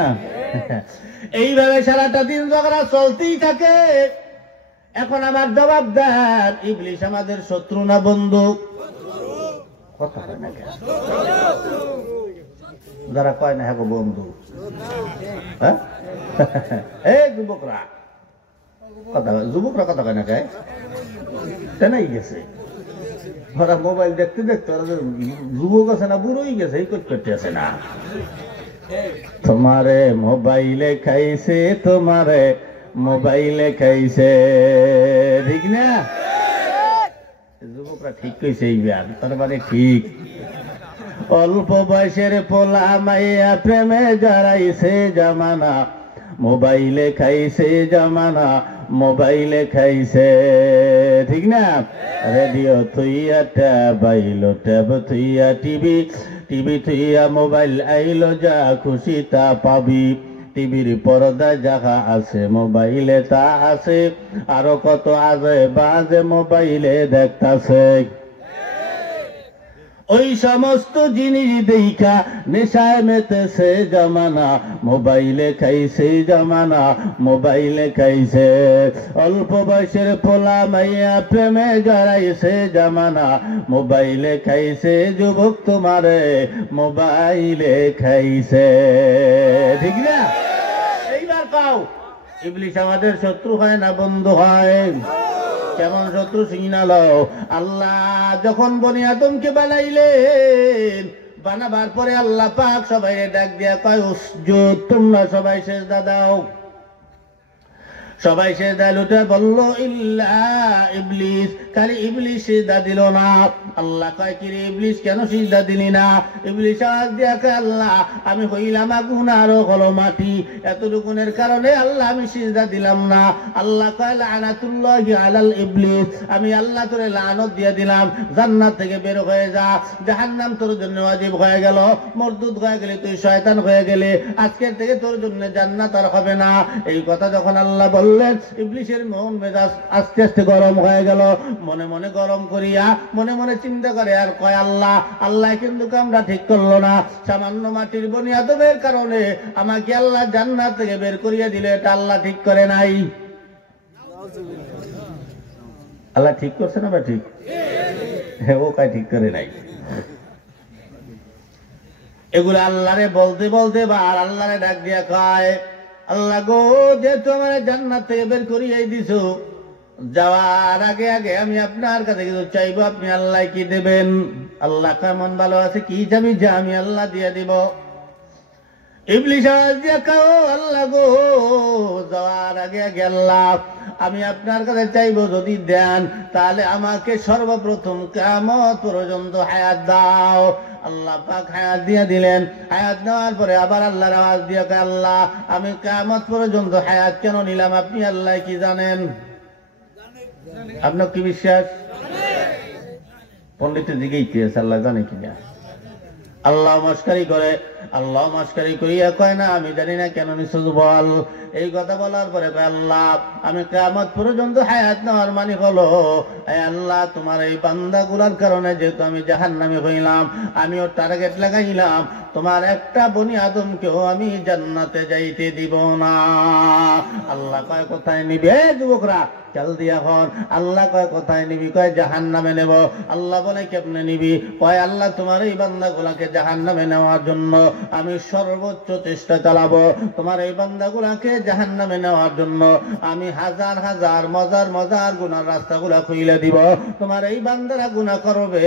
এইভাবে সারাটা দিন ঝগড়া চলতেই থাকে। এখন আমার জবাব দেন, ইবলিশ আমাদের শত্রু না বন্ধু? কথা কয় না কেন? যারা কয় না হ্যাঁ বন্ধু, হ্যাঁ এই যুবকরা কথা, যুবকরা কথা কয় না কে? তেনাই গেছে ওরা মোবাইল দেখতে দেখতে, যুবক আছে না বুড়োই গেছে, এই করতে আছে না। তোমারে মোবাইলে খাইছে, তোমারে মোবাইলে খাইছে, ঠিক না? যুবকরা ঠিক কইছে, এই ব্যান তার মানে ঠিক। অল্প বয়সের পোলা মাইয়া প্রেমে জড়াইছে জামানা, মোবাইলে খাইছে জামানা, মোবাইলে খাইছে, ঠিক না? রেডিও থুইয়া ট্যাব আইলো, ট্যাব থুইয়া টিভি, টিভি থুইয়া মোবাইল আইলো, যা খুশি তা পাবি। টিভির পর্দায় যাহা আছে মোবাইলে তা আছে, আরো কত আজে বাজে মোবাইলে দেখতাছে। ওই সমস্ত জিনিস দেখা নেশায় মেতেছে জামানা, মোবাইলে খাইছে জামানা, মোবাইলে খাইছে। অল্প বয়সের পোলা মাইয়া প্রেমে জড়াইছে জামানা, মোবাইলে খাইছে। যুবক তোমারে মোবাইলে খাইছে, ঠিক না? এইবার পাও, ইবলিশ আমাদের শত্রু হয় না বন্ধু হয়? কেমন শত্রু সিগনালো? আল্লাহ যখন বনি আদমকে বানাইলেন, বানাবার পরে আল্লাহ পাক সবাই ডাক দিয়া কয় উসজুদ, তোমরা সবাই সিজদা দাও। সবাই সিজদা লুটে বলল ইল্লা ইবলিস, খালি ইবলিস সিজদা দিল না। আল্লাহ কয় কি রে ইবলিস, কেন সিজদা দিলি না? ইবলিস আওয়াজ দিয়া কয় আল্লাহ আমি হইলাম আগুন আর হলো মাটি, এতটুকুনের কারণে আল্লাহ আমি সিজদা দিলাম না। আল্লাহ কয় লানাতুল্লাহি আলাল ইবলিস, আমি আল্লাহ তোরে লানত দিয়ে দিলাম, জান্নাত থেকে বের হয়ে যা, জাহান্নাম তোর জন্য ওয়াজিব হয়ে গেল, মরদুদ হয়ে গেলে, তুই শয়তান হয়ে গেলে, আজকের থেকে তোর জন্য জান্নাত আর হবে না। এই কথা যখন আল্লাহ বললেন, ইবলিসের মন মেজাজ আস্তে আস্তে গরম হয়ে গেল। মনে মনে গরম করিয়া মনে মনে চিন্তা করে আর কয় আল্লাহ, আল্লাহ কিন্তু কামরা ঠিক করলো না, সামান্য মাটির বনি আদমের কারণে আমাকে আল্লাহ জান্নাত থেকে বের করিয়া দিলে, এটা আল্লাহ ঠিক করে নাই। আল্লাহ ঠিক করছে না বা ঠিক? হ্যাঁ, ও কাই ঠিক করে নাই। এগুলো আল্লাহরে বলতে বলতে বা আর আল্লাহরে ডাক দিয়া কয় আল্লাহ গো, যেহেতু আমার জান্নাত থেকে বের করিয়াই দিছো, যাওয়ার আগে আগে আমি আপনার কাছে কিছু চাইবো, আপনি আল্লাহ কি দেবেন? আল্লাহ কেমন ভালো আছে, কি চাবি যা আমি আল্লাহ দিয়ে দিব। ইবলিস আওয়াজ দিয়া কয় আল্লাহ গো, যাওয়ার আগে আগে আল্লাহ আমি আপনার কাছে চাইবো, যদি দেন তাহলে আমাকে সর্বপ্রথম কিয়ামত পর্যন্ত হায়াত দাও। আল্লাহ পাক হায়াত দিয়ে দিলেন। হায়াত নেওয়ার পরে আবার আল্লাহর আওয়াজ দিয়ে কয় আল্লাহ আমি কিয়ামত পর্যন্ত হায়াত কেন নিলাম, আপনি আল্লাহ কি জানেন? আপনার কি বিশ্বাস? পণ্ডিতের দিকে ইতিহাস আল্লাহ জানে কিনা? আল্লাহ মস্কারি করে, আল্লাহ মস্কারি করিয়া কয় না আমি জানি না, কেন নিশ্চয় বল। এই কথা বলার পরে আল্লাহ আমি কিয়ামত পর্যন্ত হায়াত নেওয়ার মানে হলো, আল্লাহ তোমার এই বান্দাগুলার কারণে যেহেতু আমি জাহান্নামী হইলাম, আমিও টার্গেট লাগাইলাম, তোমার একটা বনি আদমকেও আমি জান্নাতে যাইতে দিব না। আল্লাহ কয় কোথায় নিবি? যুবকরা চাল দিয়া হন। আল্লাহ কয় কোথায় নিবি? কয় জাহান্নামে নেব। আল্লাহ বলে কেমনে নিবি? কয় আল্লাহ তোমার এই বান্দাগুলাকে জাহান্নামে নেওয়ার জন্য আমি সর্বোচ্চ চেষ্টা চালাবো। তোমার এই বান্দাগুলাকে জাহান্নামে নেওয়ার জন্য আমি হাজার হাজার মজার মজার গুনার রাস্তাগুলা খুইলে দিব। তোমার এই বান্দারা গুনাহ করবে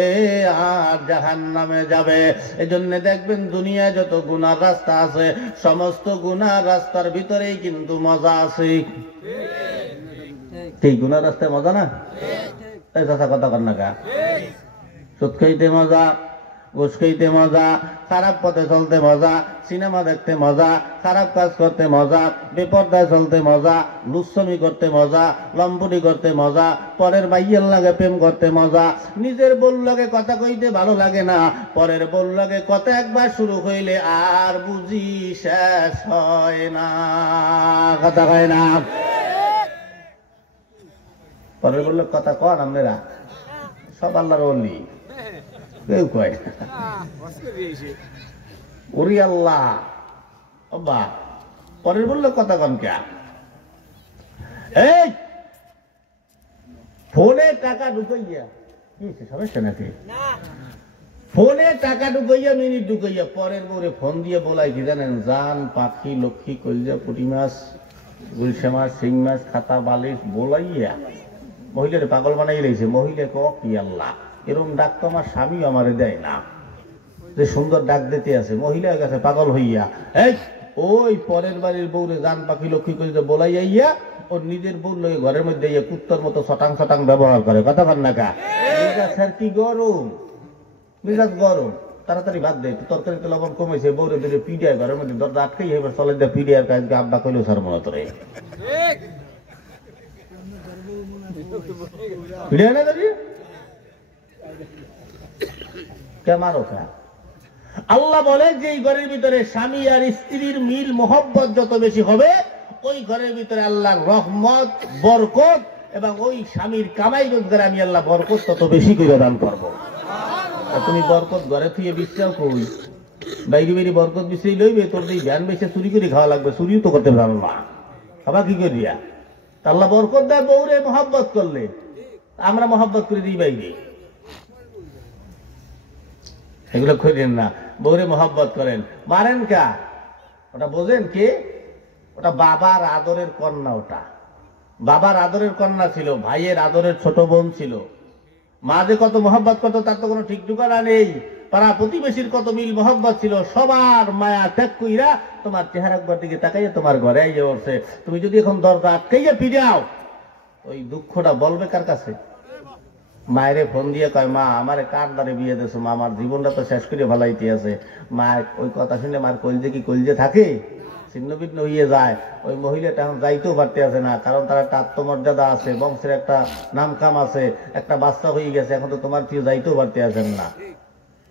আর জাহান্নামে যাবে। এজন্য দেখবেন দুনিয়ায় যত গুনার রাস্তা আছে, সমস্ত গুনার রাস্তার ভিতরেই কিন্তু মজা আছে। ঠিক গুনার রাস্তায় মজা না? এই কথা কর না কা? সুদ খাইতে মজা, ঘুষ খাইতে মজা, খারাপ পথে চলতে মজা, সিনেমা দেখতে মজা, খারাপ কাজ করতে মজা, বেপরদায় চলতে মজা, লুচ্ছমি করতে মজা, লম্পটি করতে মজা, পরের মাইয়ের লাগে প্রেম করতে মজা, নিজের বউর লাগে কথা কইতে ভালো লাগে না, পরের বউর লাগে কথা একবার শুরু হইলে আর বুঝি শেষ হয় না। কথা কয় না? পরের বললে কথা কন আপনারা? সব আল্লাহর ওলি, কেউ কয় না। ওরে আল্লাহ, বাবা পরের বললে কথা কন কে? এই ফোনে টাকা ঢুকাইয়া কি সমস্যা নাকি? ফোনে টাকা ঢুকাইয়া, মিনিট ঢুকাইয়া পরের বউরে ফোন দিয়ে বলাই কি জানেন? জান, পাখি, লক্ষ্মী, কলজা, পুঁটি মাছ, গুলশা মাছ, শিং মাছ, খাতা, বালিশ বলাইয়া মহিলারে পাগল বানাই রয়েছে। মহিলা কি আল্লাহ, এরকম ডাক তো আমার স্বামী আমারে দেয় না, যে সুন্দর ডাক দিতে আছে। মহিলার কাছে পাগল হইয়া এই ওই পরের বাড়ির বউরে জান, পাখি, লক্ষ্মী কলজা বলাইয়া ওর নিজের বউ লয়ে ঘরের মধ্যে কুত্তর মতো ছটাং ছটাং ব্যবহার করে। কথা কন না কা? স্যার কি গরম, মেজাজ গরম, তাড়াতাড়ি ভাত দেয়, তরকারিতে লবণ কমেছে, বউরে বেরিয়ে পিডিয়ায় ঘরের মধ্যে দরজা আটকাই এবার চলে দেয় পিডিয়ার কাজ। আব্বা কইলো স্যার মনে তোরে পিডিয়া না দাঁড়িয়ে কে মারো কে? আল্লাহ বলে যে এই ঘরের ভিতরে স্বামী আর স্ত্রীর মিল মোহব্বত যত বেশি হবে, ওই ঘরের ভিতরে আল্লাহর রহমত, বরকত এবং ওই স্বামীর কামাই রোজগার আমি আল্লাহ বরকত তত বেশি করে দান করবো। তুমি বরকত ঘরে থুয়ে বিশ্বাস করি, বাইরে বাইরে বরকত বিশ্রাই লইবে, তোর এই ভ্যান বেশি চুরি করে খাওয়া লাগবে, চুরিও তো করতে পারবো না, খাবা কি করিয়া? আল্লাহ বরকত দেয় বউরে মহব্বত করলে, আমরা মহব্বত করে দিই বাইরে। এগুলো করেন না, বউরে মহব্বত করেন। মারেন কা? ওটা বোঝেন কে? ওটা বাবার আদরের কন্যা, ওটা বাবার আদরের কন্যা ছিল, ভাইয়ের আদরের ছোট বোন ছিল। মা যে কত মহব্বত করত তার তো কোনো ঠিক ঠিকানা নেই। পাড়া প্রতিবেশীর কত মিল মহব্বত ছিল, সবার মায়া ত্যাগ কইরা তোমার চেহারা একবার দিকে তাকাইয়া তোমার ঘরে আইয়া বলছে। তুমি যদি এখন দরজা আটকাইয়া ফিরাও, ওই দুঃখটা বলবে কার কাছে? মায়েরে ফোন দিয়ে কয়, মা আমারে কার দ্বারে বিয়ে দিয়েছো? মা আমার জীবনটা তো শেষ করে ভালাইতে আছে। মা ওই কথা শুনে মার কলজে কি কলজে থাকে? ছিন্ন ভিন্ন হইয়ে যায়। ওই মহিলাটা এখন যাইতেও পারতে আছে না, কারণ তার একটা আত্মমর্যাদা আছে, বংশের একটা নাম কাম আছে, একটা বাচ্চা হয়ে গেছে, এখন তো তোমার প্রিয় যাইতেও পারতে আছেন না।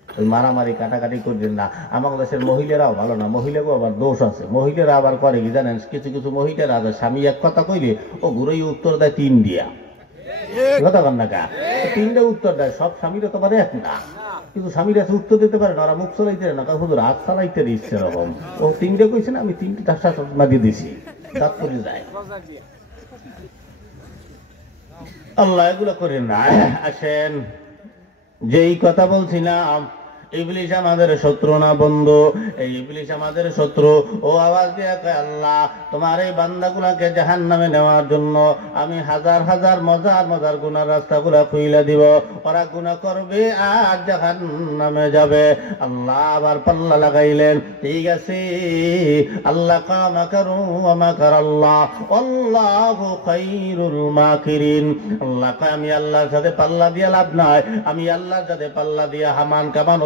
ওই মারামারি কাটাকাটি করছেন না। আমার দেশের মহিলারাও ভালো না, মহিলাকেও আবার দোষ আছে। মহিলারা আবার করে কি জানেন? কিছু কিছু মহিলারা আছে, স্বামী এক কথা কইলে ও ঘুরেই উত্তর দেয় 3 দিয়া। কথা কন না কা? 3টা উত্তর দেয়। সব স্বামীরা তো পারে এক না, কিন্তু স্বামীরা উত্তর দিতে পারে না, ওরা মুখ চলাইতে না, হুজুর হাত চালাইতে দিচ্ছে এরকম। ও 3টে কইছে না, আমি 3টা শাসনা দিয়ে দিছি, দাঁত করে যায়। আল্লাহ এগুলো করেন না। আসেন, যেই কথা বলছিলাম, ইবলিস আমাদের শত্রু না বন্ধু? এই ইবলিস আমাদের শত্রু। ও আওয়াজ দিয়ে কয়, আল্লাহ তোমার এই বান্দাগুলাকে জাহান্নামে নেওয়ার জন্য আমি হাজার হাজার মজার মজার গুনার রাস্তাগুলা খুইলা দিব, ওরা গুনাহ করবে আর জাহান্নামে যাবে। আল্লাহ আবার পাল্লা লাগাইলেন, ঠিক আছে আল্লাহ কামাকারু ওয়া মাকারাল্লাহ আল্লাহু খায়রুল মাকিরিন। আল্লাহ কয় আমি আল্লাহর সাথে পাল্লা দিয়ে লাভ নাই, আমি আল্লাহর সাথে পাল্লা দিয়ে হামান কামান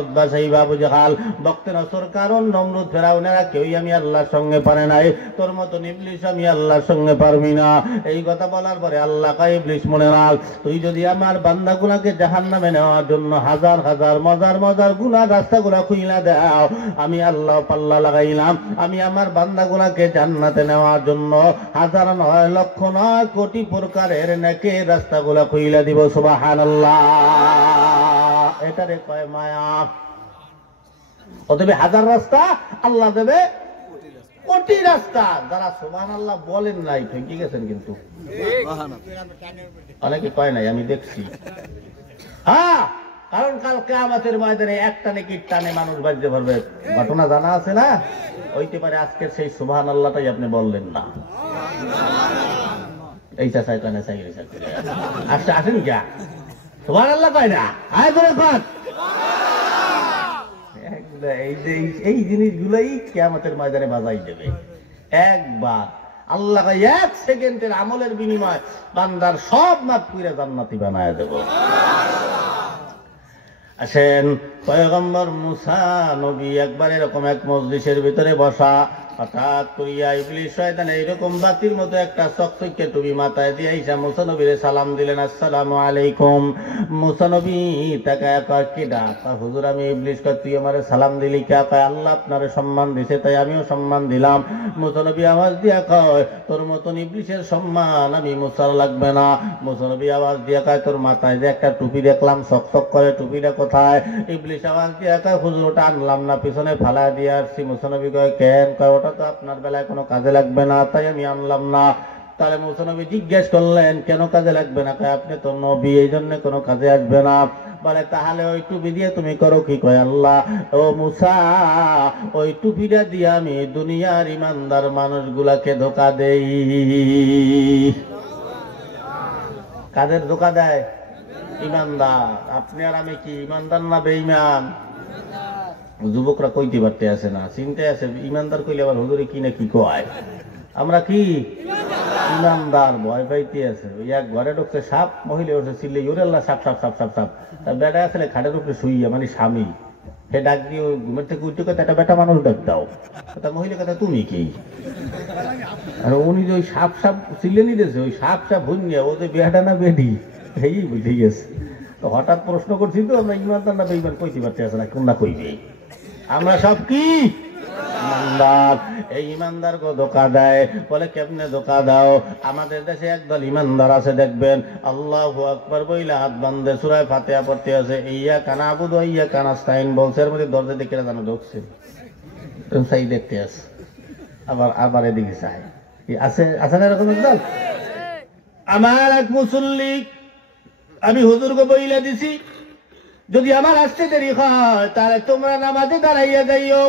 বাবু জাহাল বক্তে নসর কারণ নমরুদ ফেরাউনেরা কেউই আমি আল্লাহর সঙ্গে পারে নাই, তোর মতো ইবলিস আমি আল্লাহর সঙ্গে পারবি না। এই কথা বলার পরে আল্লাহ কয়, ইবলিস মনে রাখ, তুই যদি আমার বান্দাগুলাকে জাহান্নামে নেওয়ার জন্য হাজার হাজার মজার মজার গুনার রাস্তাগুলা খুইলা দাও, আমি আল্লাহ পাল্লা লাগাইলাম, আমি আমার বান্দাগুলাকে জান্নাতে নেওয়ার জন্য হাজার নয় লক্ষ নয় কোটি প্রকারের নেকের রাস্তাগুলা খুইলা দিব। সুবহানাল্লাহ। এটারে কয় মায়া। অতএব হাজার রাস্তা, আল্লাহ দেবে কোটি রাস্তা। যারা সুবহানাল্লাহ বলেন নাই ঠিক গেছেন, কিন্তু অনেকে কয় নাই, আমি দেখছি। হ্যাঁ, কারণ কাল কিয়ামতের ময়দানে একটা নেকির টানে মানুষ বাজতে পারবে, ঘটনা জানা আছে না? হইতে পারে আজকের সেই সুবহানাল্লাহটাই আপনি বললেন না। এই চাচাই কানে চাইলে আসেন যা সুবহানাল্লাহ কয় না, আয় ধরে পাঠ। এই জিনিসগুলোই কিয়ামতের ময়দানে বাজাই দেবে একবার। আল্লাহ 1 সেকেন্ডের আমলের বিনিময় বান্দার সব মাফ করে জান্নাতি বানায় দেব। আসেন, পয়গম্বর মুসা নবী একবার এরকম এক মজলিসের ভিতরে বসা, হঠাৎ করিয়া ইবলিস শয়তান এইরকম বাতির মতো একটা চকচকে টুপি মাথায় দিয়ে ঈসা মুসা নবীরে সালাম দিলেন, আসসালামু আলাইকুম। মুসা নবী তাকায় কয় কি ডাক? হুজুর আমি ইবলিস। কয় তুই আমারে সালাম দিলি কে? কয় আল্লাহ আপনারে সম্মান দিছে তাই আমিও সম্মান দিলাম। মুসা নবী আওয়াজ দিয়া কয় তোর মতন ইবলিসের সম্মান আমি মুসার লাগবে না। মুসা নবী আওয়াজ দিয়া কয় তোর মাথায় যে একটা টুপি দেখলাম চকচক করে, টুপিটা কোথায়? ইবলিস আওয়াজ দিয়া কয় হুজুর ওটা আনলাম না, পিছনে ফালা দিয়ে আসছি। মুসা নবী কয় কেন? কয় ওটা তো আপনার বেলায় কোনো কাজে লাগবে না তাই আমি আনলাম না। তাহলে মুসা নবী জিজ্ঞেস করলেন কেন কাজে লাগবে না? কয় আপনি তো নবী এই জন্য কোনো কাজে আসবে না। বলে তাহলে ওই টুপি দিয়ে তুমি করো কি? কয় আল্লাহ ও মুসা ওই টুপিটা দিয়ে আমি দুনিয়ার ইমানদার মানুষগুলাকে ধোকা দেই। কাদের ধোকা দেয়? ইমানদার। আপনি আর আমি কি ইমানদার না বেঈমান? যুবকরা কইতে পারতে আসে না, চিন্তায় আছে ইমানদার কইলে আবার হুজুরে কি না কি কয়। আমরা কি ইমানদার? ভয় পাইতে আছে। ওই এক ঘরে ঢুকছে সাপ, মহিলা উঠে চিল্লে ইউরে আল্লাহ সাপ সাপ সাপ সাপ সাপ। তার বেটা আসলে খাটের উপরে শুইয়া মানে স্বামী, সে ডাক দিয়ে ঘুমের থেকে উঠে কথা একটা বেটা মানুষ ডাক দাও। তার মহিলা কথা তুমি কি? আর উনি যে ওই সাপ সাপ চিল্লে নিতেছে, ওই সাপ সাপ হইয়া ও যে বেহাটা না বেডি এই বুঝে গেছে। তো হঠাৎ প্রশ্ন করছি তো আমরা ইমানদার না বেঈমান কইতে পারতে আছে না, কোনটা কইবে? আমরা সব কি ইমানদার। এই ইমানদার গো ধোকা দেয়। বলে কেমনে ধোকা দাও? আমাদের দেশে একদল ইমানদার আছে দেখবেন আল্লাহু আকবার বইলা হাত বান্ধে সূরা ফাতিহা পড়তে আছে, ইয়্যাকা না'বুদু ওয়া ইয়্যাকা নাস্তাইন বলছে, এর মধ্যে দরজা দিকে জানো ঢুকছে, সাই দেখতে আছে, আবার এদিকে চাই আছে আছে না এরকম একদল? আমার এক মুসল্লি আমি হুজুরকে বইলা দিছি যদি আমার আসতে দেরি হয় তাহলে তোমরা নামাজে দাঁড়াইয়া যাইও।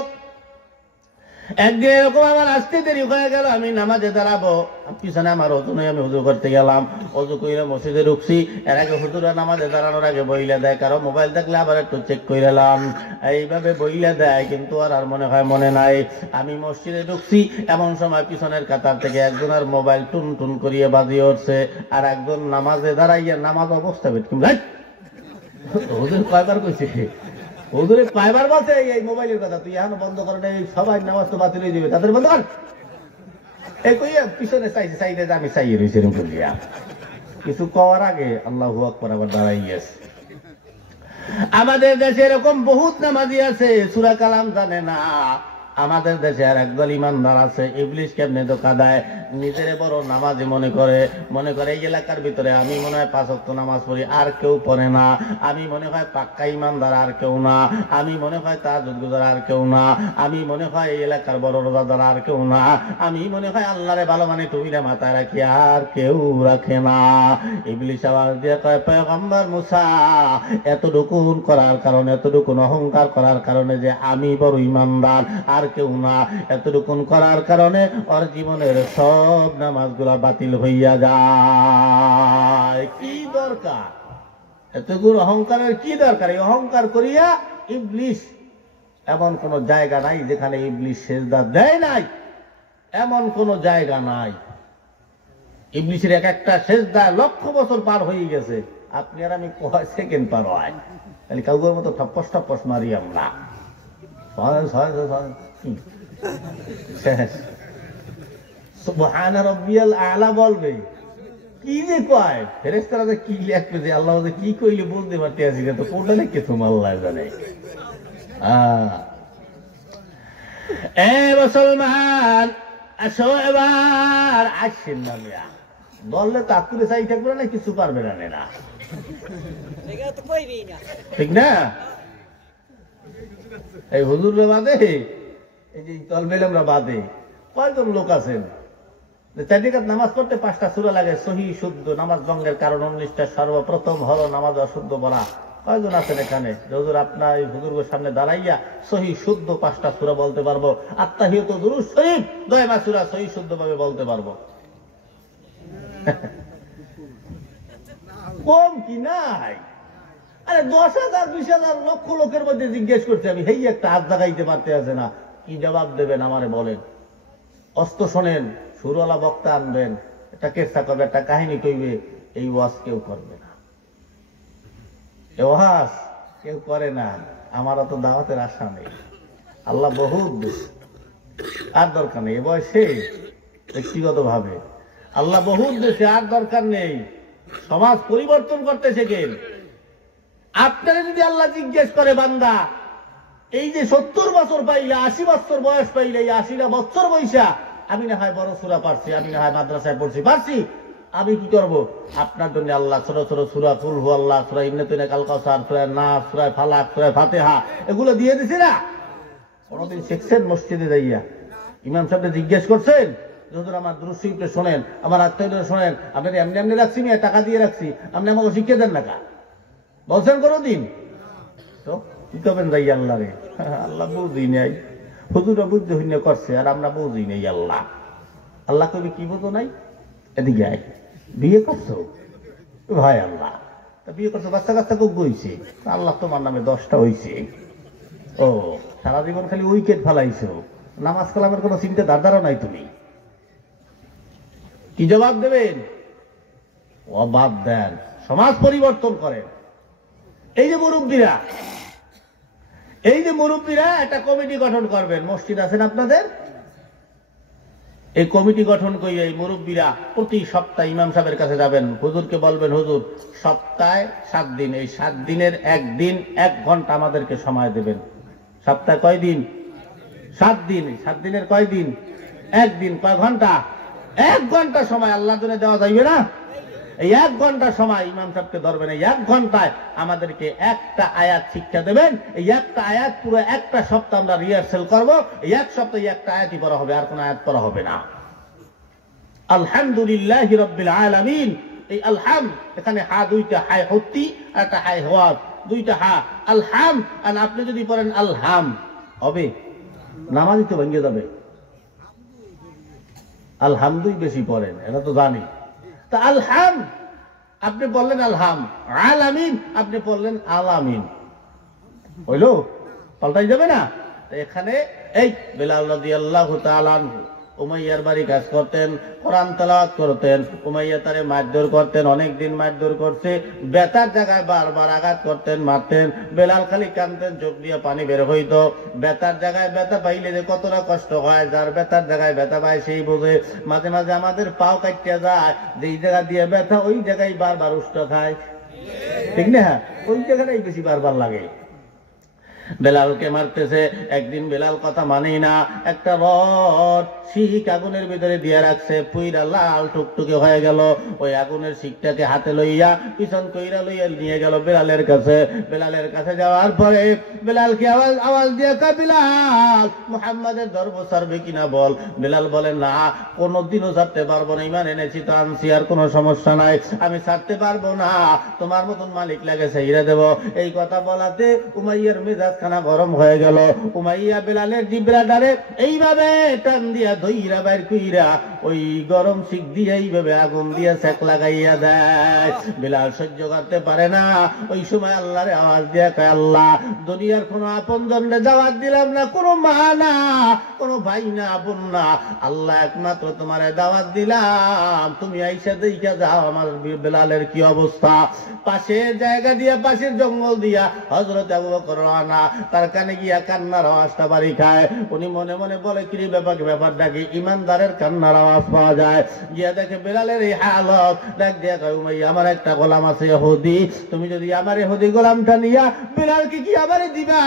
একদিন এরকম আমার আসতে দেরি হয়ে গেল, আমি নামাজে দাঁড়াবো, পিছনে আমার অজু নয়, আমি হুজুর করতে গেলাম, অজু কইরা মসজিদে ঢুকছি। এর আগে হুজুরা নামাজে দাঁড়ানোর আগে বইলা দেয়, কারো মোবাইল থাকলে আবার একটু চেক কইরালাম, এইভাবে বইলা দেয়, কিন্তু আর মনে হয় মনে নাই। আমি মসজিদে ঢুকছি, এমন সময় পিছনের কাতার থেকে একজনের মোবাইল টুন টুন করিয়ে বাজিয়ে উঠছে, আর একজন নামাজে দাঁড়াইয়া নামাজ অবস্থা বেটকিম হুজুর কয়বার কইছে, হুজুরে কয়বার বলছে এই মোবাইলের কথা, তুই এখন বন্ধ করে নেই, সবাই নামাজ তো বাতিল হয়ে যাবে, তাদের বন্ধ কর। এই কইয়া পিছনে চাইছে, চাইতে আমি চাইয়ে রয়েছি এরকম করিয়া। কিছু কওয়ার আগে আল্লাহু আকবার আবার দাঁড়াই গেছে। আমাদের দেশে এরকম বহুত নামাজি আছে সূরা কালাম জানে না। আমাদের দেশে আর একদল ইমানদার আছে, ইবলিস কেমনে ধোকা দেয়, নিজের বড় নামাজি মনে করে এই এলাকার ভিতরে আমি মনে হয় 5 ওয়াক্ত নামাজ পড়ি, আর কেউ পড়ে না, আমি মনে হয় পাক্কা ইমানদার আর কেউ না, আমি মনে হয় তাহাজ্জুদ গুজার আর কেউ না, আমি মনে হয় এই এলাকার বড় রোজাদার আর কেউ না, আমি মনে হয় আল্লাহরে ভালো মানে টুপিটা মাথায় রাখি আর কেউ রাখে না। ইবলিস আওয়াজ দিয়ে কয় পয়গম্বর মুসা এতটুকুন করার কারণে, এতটুকুন অহংকার করার কারণে যে আমি বড় ইমানদার আর কেউ না, এতটুকুন করার কারণে ওর জীবনের সব নামাজগুলা বাতিল হইয়া যায়। কি দরকার এতগুলো অহংকারের? কি দরকার? এই অহংকার করিয়া ইবলিস, এমন কোন জায়গা নাই যেখানে ইবলিস সেজদা দেয় নাই, এমন কোন জায়গা নাই। ইবলিসের এক একটা সেজদা লক্ষ বছর পার হয়ে গেছে, আপনি আর আমি কয় সেকেন্ড পার হয়, তাহলে কাউকের মতো টপস টপস মারি আমরা সুবহান রাব্বিয়াল আলা বলবে, কি যে কয় ফেরেশতারা যে কি লিখবে, যে আল্লাহ যে কি কইলে বলতে পারতে আছি না, তো কোনটা লিখে তুমি আল্লাহ জানে। মুসলমান আসো এবার আসেন না মিয়া, বললে তাকুরে চাই থাকবে না, কিছু পারবে না, ঠিক না? এই হুজুর বাদে, এই যে তলবেলমরা বাদে কয়জন লোক আছেন চারিকাত নামাজ পড়তে 5টা সূরা লাগে, সহি শুদ্ধ নামাজ ভঙ্গের কারণ 19টা, সর্বপ্রথম হলো নামাজ অশুদ্ধ বলা। কয়জন আছেন এখানে হুজুর আপনার এই হুজুরের সামনে দাঁড়াইয়া সহি শুদ্ধ 5টা সূরা বলতে পারবো, আত্তাহিয়াত দুরূদ শরীফ 2 সূরা সহি শুদ্ধ ভাবে বলতে পারবো? কম কি নাই? আরে 10,000 20,000 লক্ষ লোকের মধ্যে জিজ্ঞেস করছে আমি, হেই একটা হাত জাগাইতে পারতে আছে না, কি জবাব দেবেন আমারে বলেন? অস্ত শোনেন, সুরওয়ালা বক্তা আনবেন, একটা কেসা করবে, একটা কাহিনী কইবে, এই ওয়াজ কেউ করবে না। এই ওয়াজ কেউ করে না, আমারও তো দাওয়াতের আশা নেই, আল্লাহ বহুত বেশি, আর দরকার নেই। এ বয়সে ব্যক্তিগত ভাবে আল্লাহ বহুত বেশি, আর দরকার নেই। সমাজ পরিবর্তন করতে শেখেন। আপনারা যদি আল্লাহ জিজ্ঞেস করে, বান্দা এই যে 70 বছর পাইলে, 80 বছর বয়স পাইলে, এই 80টা বছর বয়সা আমি না হয় বড় সূরা পারছি, আমি না হয় মাদ্রাসায় পড়ছি, পারছি, আমি কি করব? আপনার জন্য আল্লাহ ছোট ছোট সূরা, কুল হু আল্লাহ, সূরা ইবনে তুনা, কাল কাউসার, সূরা নাস, সূরা ফালাক, সূরা ফাতিহা, এগুলো দিয়ে দিছি না? কোনদিন শিখছেন মসজিদে যাইয়া? ইমাম সাহেবকে জিজ্ঞেস করছেন, হুজুর আমার দুরূদ শরীফটা শোনেন, আমার আত্মীয়দের শোনেন, আপনার এমনি এমনি রাখছি, আমি টাকা দিয়ে রাখছি, আপনি আমাকে শিখিয়ে দেন না কা? বলছেন কোনদিন? তো কি করবেন যাই আল্লাহ রে? আল্লাহ বুঝি নাই, হুজুরা বুঝতে হইনে করছে, আর আমরা বুঝি নেই। আল্লাহ আল্লাহ কবি কি বুঝো নাই? এদিকে আয়, বিয়ে করছো ভাই? আল্লাহ তা বিয়ে করছো, বাচ্চা কাচ্চা খুব গইছে, আল্লাহ তোমার নামে 10টা হইছে। ও সারা জীবন খালি উইকেট ফেলাইছো, নামাজ কালামের কোনো চিন্তা ধারধারও নাই, তুমি কি জবাব দেবেন? ও বাদ দেন, সমাজ পরিবর্তন করেন। এই যে মুরব্বীরা একটা কমিটি গঠন করবেন। মসজিদ আছেন আপনাদের, এই কমিটি গঠন করে এই মুরব্বীরা প্রতি সপ্তাহে ইমাম সাহেবের কাছে যাবেন, হুজুরকে বলবেন, হুজুর সপ্তাহে 7 দিন, এই 7 দিনের একদিন 1 ঘন্টা আমাদেরকে সময় দেবেন। সপ্তাহে কয় দিন? 7 দিন। 7 দিনের কয় দিন? 1 দিন। কয় ঘন্টা? 1 ঘন্টা সময় আল্লাহর জন্য দেওয়া যাইবে না? এই 1 ঘন্টা সময় ইমাম সাহেবকে ধরবেন, এই 1 ঘন্টায় আমাদেরকে একটা আয়াত শিক্ষা দেবেন। এই একটা আয়াত পুরো একটা সপ্তাহ আমরা রিহার্সেল করবো। এই 1 সপ্তাহে একটা আয়াতই পড়া হবে, আর কোনো আয়াত পড়া হবে না। আলহামদুলিল্লাহি রাব্বিল আলামিন। এই আলহাম, এখানে হা দুইটা, হায় হত্তি আর একটা হায় হওয়াত, দুইটা হা। আলহাম, আর আপনি যদি পড়েন আলহাম হবে, নামাজই তো ভেঙে যাবে। আলহামদুই বেশি পড়েন, এটা তো জানি। তা আলহাম আপনি বললেন আলহাম, আলামিন আপনি বললেন আলামিন, হইল? পাল্টাই যাবে না? এখানে এই বেলাল রাদিয়াল্লাহু তাআলা আনহু উমাইয়ার বাড়ি কাজ করতেন, কোরআন তেলাওয়াত করতেন, উমাইয়া তারে মারধর করতেন, অনেকদিন মারধর করছে, বেতার জায়গায় বারবার আঘাত করতেন, মারতেন। বেলাল খালি কাঁদতেন, চোখ দিয়ে পানি বের হইতো। বেতার জায়গায় ব্যথা পাইলে যে কতটা কষ্ট হয়, যার বেতার জায়গায় ব্যথা পায় সেই বোঝে। মাঝে মাঝে আমাদের পাও কাটিয়া যায়, যেই জায়গা দিয়ে ব্যথা ওই জায়গায় বারবার উষ্ঠ খায়, ঠিক না? ওই জায়গাটাই বেশি বারবার লাগে। বেলালকে মারতেছে, একদিন বেলাল কথা মানেই না, একটা রড শিক আগুনের ভিতরে দিয়ে রাখছে, পুইরা লাল টুকটুকে হয়ে গেল। ওই আগুনের শিকটাকে হাতে লইয়া পিছন কইরা লইয়া নিয়ে গেল বেলালের কাছে। বেলালের কাছে যাওয়ার পরে বেলালকে আওয়াজ দিয়ে কয়, বিলাল মুহাম্মাদের ধর্ম ছাড়বে কিনা বল। বেলাল বলে, না কোনোদিনও ছাড়তে পারবো না, ইমান এনেছি তো আনছি, আর কোনো সমস্যা নাই, আমি ছাড়তে পারবো না, তোমার মতন মালিক লাগে সেইরা দেব। এই কথা বলাতে উমাইয়ার মেজাজ খানা গরম হয়ে গেল। উমাইয়া বেলালের জিব্রাটারে এইভাবে টান দিয়া ধইরা বাইর কইরা ওই গরম শিক দিয়ে এইভাবে আগুন দিয়ে সেক লাগাইয়া দেয়। বেলাল সহ্য করতে পারে না। ওই সময় আল্লাহরে আওয়াজ দিয়া কয়, আল্লাহ দুনিয়ার কোনো আপনজনরে দাওয়াত দিলাম না, কোনো মা না, কোনো ভাই না, বোন না, আল্লাহ একমাত্র তোমারে দাওয়াত দিলাম, তুমি আইসা দেখা যাও আমার বেলালের কি অবস্থা। পাশের জায়গা দিয়া, পাশের জঙ্গল দিয়া হযরত আবু বকর রওনা, তার কানে গিয়া কান্নার আওয়াজটা বাড়ি খায়। উনি মনে মনে বলে, কি ব্যাপারটা কি? ইমানদারের কান্নার আওয়াজ পাওয়া যায়। গিয়া দেখে বেলালের এই হালত, দেখ দিয়া কয়, উমাইয়া আমার একটা গোলাম আছে ইহুদি, তুমি যদি আমার ইহুদি গোলামটা নিয়া বেলালকে কি আমারে দিবা?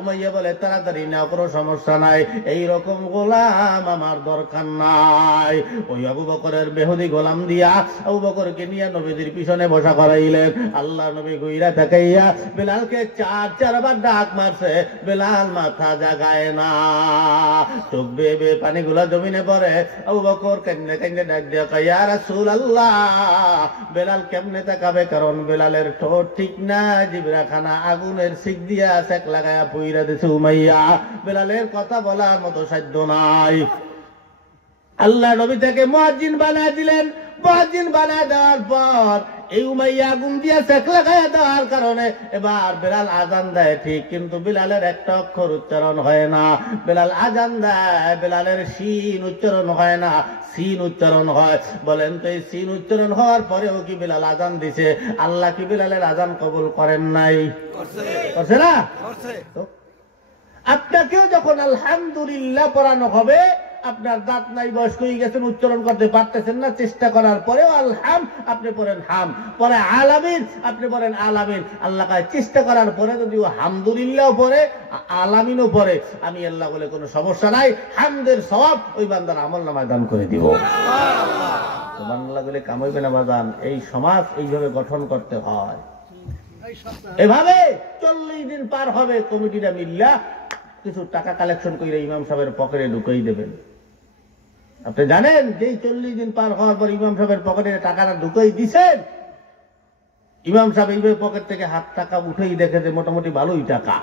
উমাইয়া বলে, তাড়াতাড়ি নাও, কোনো সমস্যা নাই, এই রকম গোলাম আমার দরকার নাই। ওই আবু বকরের ইহুদি গোলাম দিয়া আবু বকরকে নিয়ে নবীদের পিছনে বসা করাইলেন। আল্লাহ নবী গুইরা তাকাইয়া বেলালকে 4 ডাক মারছে, বেলাল মাথা জাগায় না, চোখ বেয়ে পানিগুলা জমিনে পড়ে। আবু বকর কান্না কান্না ডাক দিয়া কয়, ইয়া রাসূলুল্লাহ। বেলাল কেমনে তাকাবে, কারণ বেলালের ঠোঁট ঠিক না, জিবরাখানা আগুনের শিক দিয়া সেক লাগায়া পুইরা দিছে উমাইয়া। বেলালের কথা বলার মতো সাধ্য নাই। আল্লাহ নবী তাকে মুয়াজ্জিন বানায় দিলেন। মুয়াজ্জিন বানায় দেওয়ার পর এই উমাইয়া আগুন দিয়া সেক লাগাইয়া দেওয়ার কারণে এবার বেলাল আজান দেয় ঠিক, কিন্তু বেলালের একটা অক্ষর উচ্চারণ হয় না। বেলাল আজান দেয়, বেলালের সিন উচ্চারণ হয় না, সিন উচ্চারণ হয়। বলেন তো এই সিন উচ্চারণ হওয়ার পরেও কি বেলাল আজান দিছে? আল্লাহ কি বেলালের আজান কবুল করেন নাই? করছে না? তো আপনাকেও যখন আলহামদুলিল্লাহ পড়ানো হবে, আপনার দাঁত নাই, বয়স্ক হয়ে গেছেন, উচ্চারণ করতে পারতেছেন না, চেষ্টা করার পরেও আলহাম আপনি পড়েন হাম, পরে আলামিন আপনি পড়েন আলামিন। আল্লাহ কাছে চেষ্টা করার পরে যদি ও হামদুলিল্লাহ পড়ে, আলামিনও পড়ে, আমি আল্লাহ বলে কোনো সমস্যা নাই, হামদের সওয়াব ওই বান্দার আমলনামায় দান করে দিব। সুবহানাল্লাহ বলে কাম হইবে না বাজান। এই সমাজ এইভাবে গঠন করতে হয়। এভাবে 40 দিন পার হবে, কমিটিরা মিল্লা কিছু টাকা কালেকশন করে ইমাম সাহেবের পকেটে ঢুকিয়ে দেবেন। আপনি জানেন যে 40 দিন পার হওয়ার পর ইমাম সাহেবের পকেটে টাকাটা ঢুকিয়ে দিছেন, ইমাম সাহেব এইভাবে পকেট থেকে হাত টাকা উঠেই দেখে যে মোটামুটি ভালোই টাকা।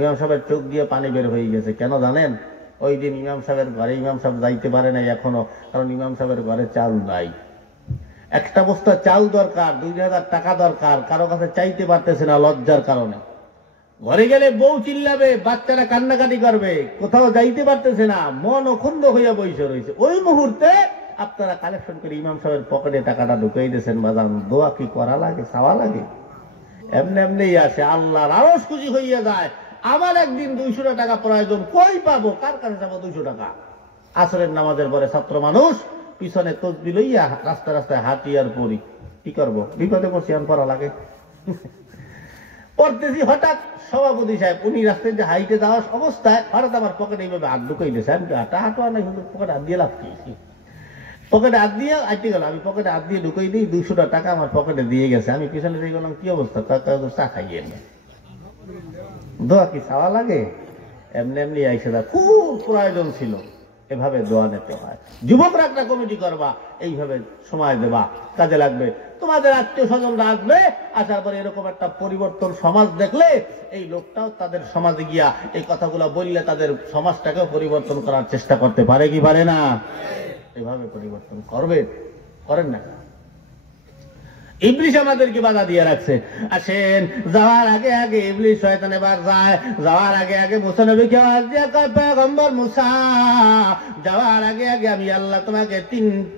ইমাম সাহেবের চোখ দিয়ে পানি বের হয়ে গেছে। কেন জানেন? ওই দিন ইমাম সাহেবের ঘরে ইমাম সাহেব যাইতে পারে নাই এখনো, কারণ ইমাম সাহেবের ঘরে চাল নাই। একটা বস্তা চাল দরকার, 2000 টাকা দরকার, কারো কাছে চাইতে পারতেছে না লজ্জার কারণে। ঘরে গেলে বউ চিল্লাবে, বাচ্চারা কান্নাকাটি করবে, কোথাও যাইতে পারতেছে না, মন অখুন্দ হইয়া বসে রয়েছে। ওই মুহূর্তে আপনারা কালেকশন করে ইমাম সাহেবের পকেটে টাকাটা ঢুকিয়ে দিয়েছেন। বাজান, দোয়া কি করা লাগে? চাওয়া লাগে? এমনি এমনি আসে, আল্লাহর আরশ খুশি হইয়া যায়। আমার একদিন 200 টাকা প্রয়োজন, কই পাবো, কার কাছে যাবো 200 টাকা? আসরের নামাজের পরে ছাত্র মানুষ পিছনে তসবি লইয়া রাস্তায় রাস্তায় হাঁটি আর পড়ি। কি করবো? বিপদে পড়ছি, আন পড়া লাগে। পড়তেছি, হঠাৎ সভাপতি সাহেব উনি রাস্তায় যে হাইটে যাওয়ার অবস্থায় হঠাৎ আমার পকেটে এইভাবে হাত ঢুকাই দিয়েছে। আমি হাঁটো আর নাই, কিন্তু পকেটে হাত দিয়ে লাভ কি? পকেটে হাত দিয়ে আইতে গেল, আমি পকেটে হাত দিয়ে ঢুকাই দিই, 200 টাকা আমার পকেটে দিয়ে গেছে। আমি পিছনে দিয়ে গেলাম, কি অবস্থা? চা খাইয়ে এনে দোয়া কি চাওয়া লাগে? এমনি এমনি আইসে দা, খুব প্রয়োজন ছিল। এভাবে দোয়া নিতে হয়। যুবকরা একটা কমিটি করবা, এইভাবে সময় দেবা, কাজে লাগবে। তোমাদের আত্মীয় স্বজনরা আসবে, আসার পরে এরকম একটা পরিবর্তন সমাজ দেখলে এই লোকটাও তাদের সমাজে গিয়া এই কথাগুলো বললে তাদের সমাজটাকেও পরিবর্তন করার চেষ্টা করতে পারে কি পারে না? এভাবে পরিবর্তন করবে, করেন না? ইবলিশ আমাদেরকে বাধা দিয়ে রাখছে। আসেন, যাওয়ার আগে আগে ইবলিশ শয়তান এবার যায়। যাওয়ার আগে আগে মুসা নবীকে আওয়াজ দিয়ে কয়, পয়গম্বর মুসা, যাওয়ার আগে আগে আমি আল্লাহ তোমাকে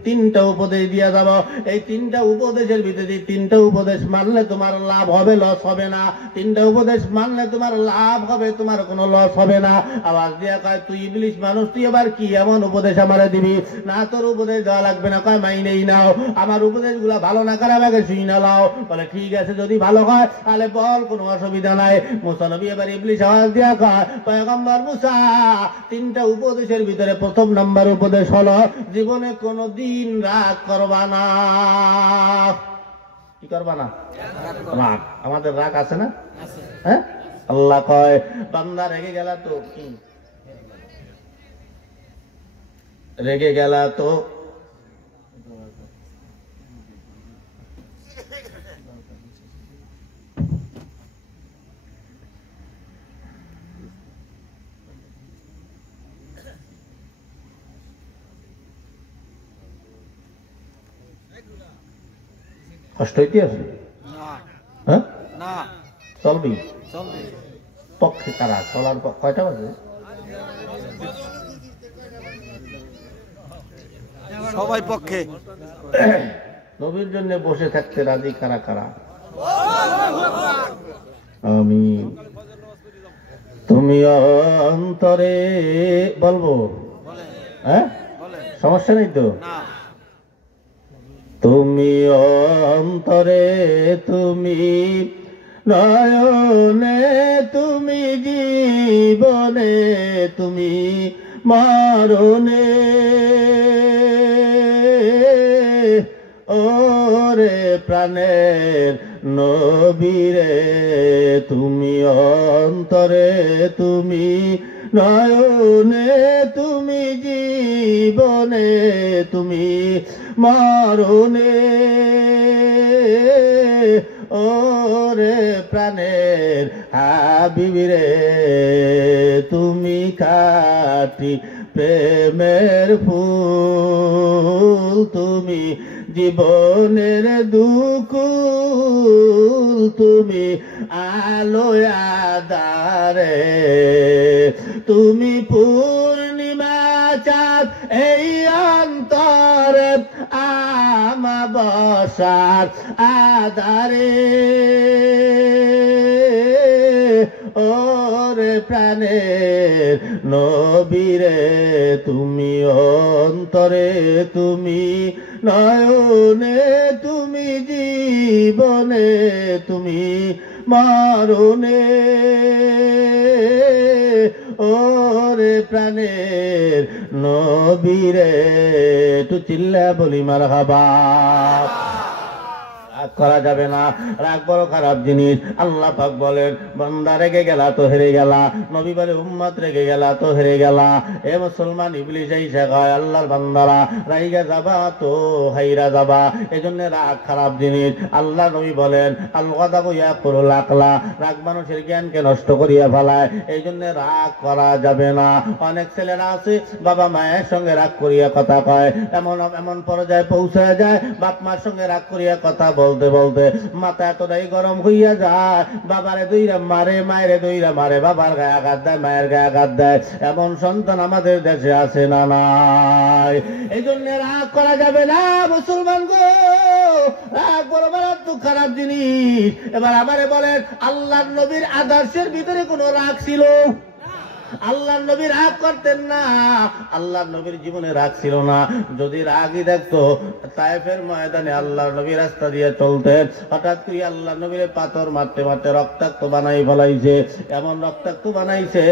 তিনটা উপদেশ দিয়ে যাব। এই 3টা উপদেশের ভিতরে 3টা উপদেশ মানলে তোমার লাভ হবে, লস হবে না। 3টা উপদেশ মানলে তোমার লাভ হবে, তোমার কোনো লস হবে না। আওয়াজ দিয়ে কয়, তুই ইবলিশ মানুষ, তুই এবার কি এমন উপদেশ আমারে দিবি? না, তোর উপদেশ দেওয়া লাগবে না। কয়, মাইনেই নাও, আমার উপদেশগুলা ভালো না করে আমাকে শুই না লাও। বলে, ঠিক আছে, যদি ভালো হয় তাহলে বল, কোনো অসুবিধা নাই। মুসা নবী এবার ইবলিশ আওয়াজ দিয়া কয়, পয়গম্বর মুসা, 3টা উপদেশের ভিতরে প্রথম নাম্বার উপদেশ হলো, জীবনে কোনো দিন রাগ করবা না। কি করবা না? রাগ। আমাদের রাগ আছে না? হ্যাঁ, আল্লাহ কয়, বান্দা রেগে গেলা তো কি? রেগে গেলা তো কষ্ট হইতে আছে? হ্যাঁ, চলবি পক্ষে কারা? চলার কয়টা বাজে? সবাই পক্ষে। নবীর জন্য বসে থাকতে রাজি কারা কারা? আমি তুমি অন্তরে বলবো? হ্যাঁ, সমস্যা নেই তো? তুমি অন্তরে, তুমি নয়নে, তুমি জীবনে, তুমি মরণে, ওরে প্রাণের নবীরে, তুমি অন্তরে, তুমি নয়নে, তুমি জীবনে, তুমি মরণে, ওরে প্রাণের হাবিবিরে, তুমি খাঁটি প্রেমের ফুল, তুমি জীবনের দুকুল তুমি আলোয় আঁধারে, তুমি পূর্ণিমা চাঁদ এই অন্তরে আমাবস্যার আঁধারে। ওরে প্রাণের নবীরে তুমি অন্তরে, তুমি নয়নে, তুমি জীবনে, তুমি মরণে। ওরে প্রাণের নবীরে, একটু চিল্লা বলি মারহাবা। রাগ করা যাবে না, রাগ বড় খারাপ জিনিস। আল্লাহ পাক বলেন বান্দা রেগে গেলা তো হেরে গেলা, নবী বলে উম্মত রেগে গেলা তো হেরে গেলা। এ মুসলমান ইবলিস এসে কয় আল্লাহর বান্দারা রাইগা যাবা তো হাইরা যাবা, এজন্য রাগ খারাপ জিনিস। আল্লাহ নবী বলেন আল গাদাবু ইয়াকুলুল আকলা, রাগ মানুষের জ্ঞানকে নষ্ট করিয়া ফেলায়, এই জন্য রাগ করা যাবে না। অনেক ছেলেরা আছে বাবা মায়ের সঙ্গে রাগ করিয়া কথা কয়, এমন এমন পর্যায়ে পৌঁছে যায় বাপ মার সঙ্গে রাগ করিয়া কথা বলতে বলতে মাথা এতটাই গরম হইয়া যায়, বাবারে দুইরা মারে, মায়েরে দুইরা মারে, বাবার গায়ে আঘাত দেয়, মায়ের গায়ে আঘাত দেয়। এমন সন্তান আমাদের দেশে আছে না নাই? এই জন্য রাগ করা যাবে না মুসলমান গো, রাগ বড় মারাত্মক খারাপ জিনিস। এবার আমারে বলেন আল্লাহর নবীর আদর্শের ভিতরে কোন রাগ ছিল? আল্লাহর নবী রাগ করতেন না, আল্লাহর নবীর জীবনে রাগ ছিল না। যদি রাগই দেখতো তায়েফের ময়দানে আল্লাহর নবী রাস্তা দিয়ে চলতেন, হঠাৎ করে আল্লাহর নবীর পাথর মারতে মারতে রক্তাক্ত বানাই ফেলাইছে, এমন রক্তাক্ত বানাইছে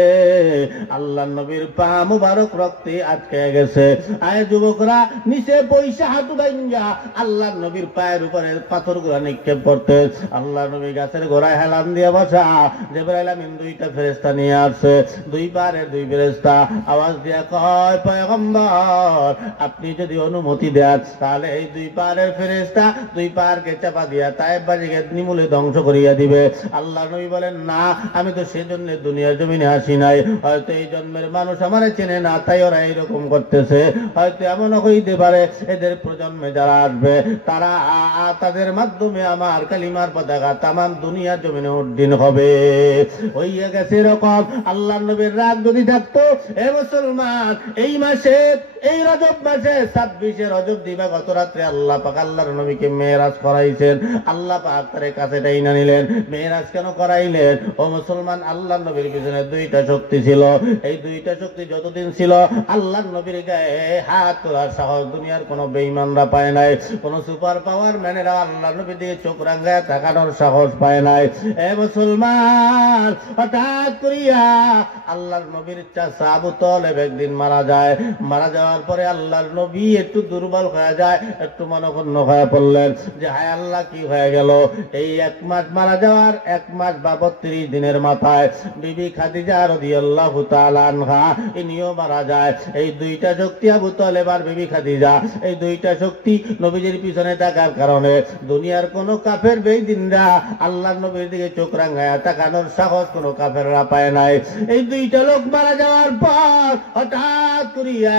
আল্লাহর নবীর পা মুবারক রক্তে আটকে গেছে। আয় যুবকরা নিচে পয়সা হাঁটু ভাঙ্গা আল্লাহর নবীর পায়ের উপরে পাথরগুলা নিক্ষেপ করতে, আল্লাহর নবী গাছের গোড়ায় হেলান দিয়ে বসা। জিবরাইল আমিন দুইটা ফেরেশতা নিয়ে আসছে, দুই পারের দুই ফেরেশতা আওয়াজ দিয়া কয় পয়গম্বর আপনি যদি অনুমতি দেন তাহলে এই দুই পারের ফেরেশতা দুই পারকে চাপা দিয়া তায়েব বাড়িকে নিমূলে ধ্বংস করিয়া দিবে। আল্লাহ নবী বলেন না, আমি তো সেজন্য দুনিয়ার জমিনে আসি নাই, হয়তো এই জন্মের মানুষ আমারে চেনে না তাই ওরা এইরকম করতেছে। হয়তো এমনও হইতে পারে এদের প্রজন্মে যারা আসবে তারা তাদের মাধ্যমে আমার কালিমার পতাকা তামাম দুনিয়ার জমিনে উড্ডীন হবে। হইয়া গেছে এরকম। আল্লাহ নবীর রাগ যদি থাকতো এ মুসলমান এই মাসে, এই রজব মাসে 26 রজব দিবা গত রাত্রে আল্লাহ পাক আল্লাহর নবীকে মেরাজ করাইছেন। আল্লাহ পাক তার কাছে টাইনা নিলেন। মেরাজ কেন করাইলেন? ও মুসলমান আল্লাহর নবীর পিছনে দুইটা শক্তি ছিল, এই দুইটা শক্তি যতদিন ছিল আল্লাহর নবীর গায়ে হাত তোলার সাহস দুনিয়ার কোনো বেঈমানরা পায় নাই, কোন সুপার পাওয়ার ম্যানেরা আল্লাহর নবীর দিকে চোখ রাঙায় তাকানোর সাহস পায় নাই। এ মুসলমান হঠাৎ করিয়া আল্লাহর নবীর চাচা আবু তালেব একদিন মারা যায়। মারা যাওয়ার পরে আল্লাহর নবী একটু দুর্বল হয়ে যায়, একটু মনক্ষুণ্ণ হয়ে পড়লেন যে হায় আল্লাহ কি হয়ে গেল। এই 1 মাস মারা যাওয়ার 1 মাস বা 32 দিনের মাথায় বিবি খাদিজা রাদিয়াল্লাহু তাআলা আনহা ইনিও মারা যায়। এই দুইটা শক্তি আবু তালেব আর বিবি খাদিজা, এই দুইটা শক্তি নবীজির পিছনে থাকার কারণে দুনিয়ার কোন কাফের বেঈমানরা আল্লাহর নবীর দিকে চোখ রাঙায় তাকানোর সাহস কোন কাফেররা পায় নাই। এই দুইটা লোক মারা যাওয়ার পর হঠাৎ করিয়া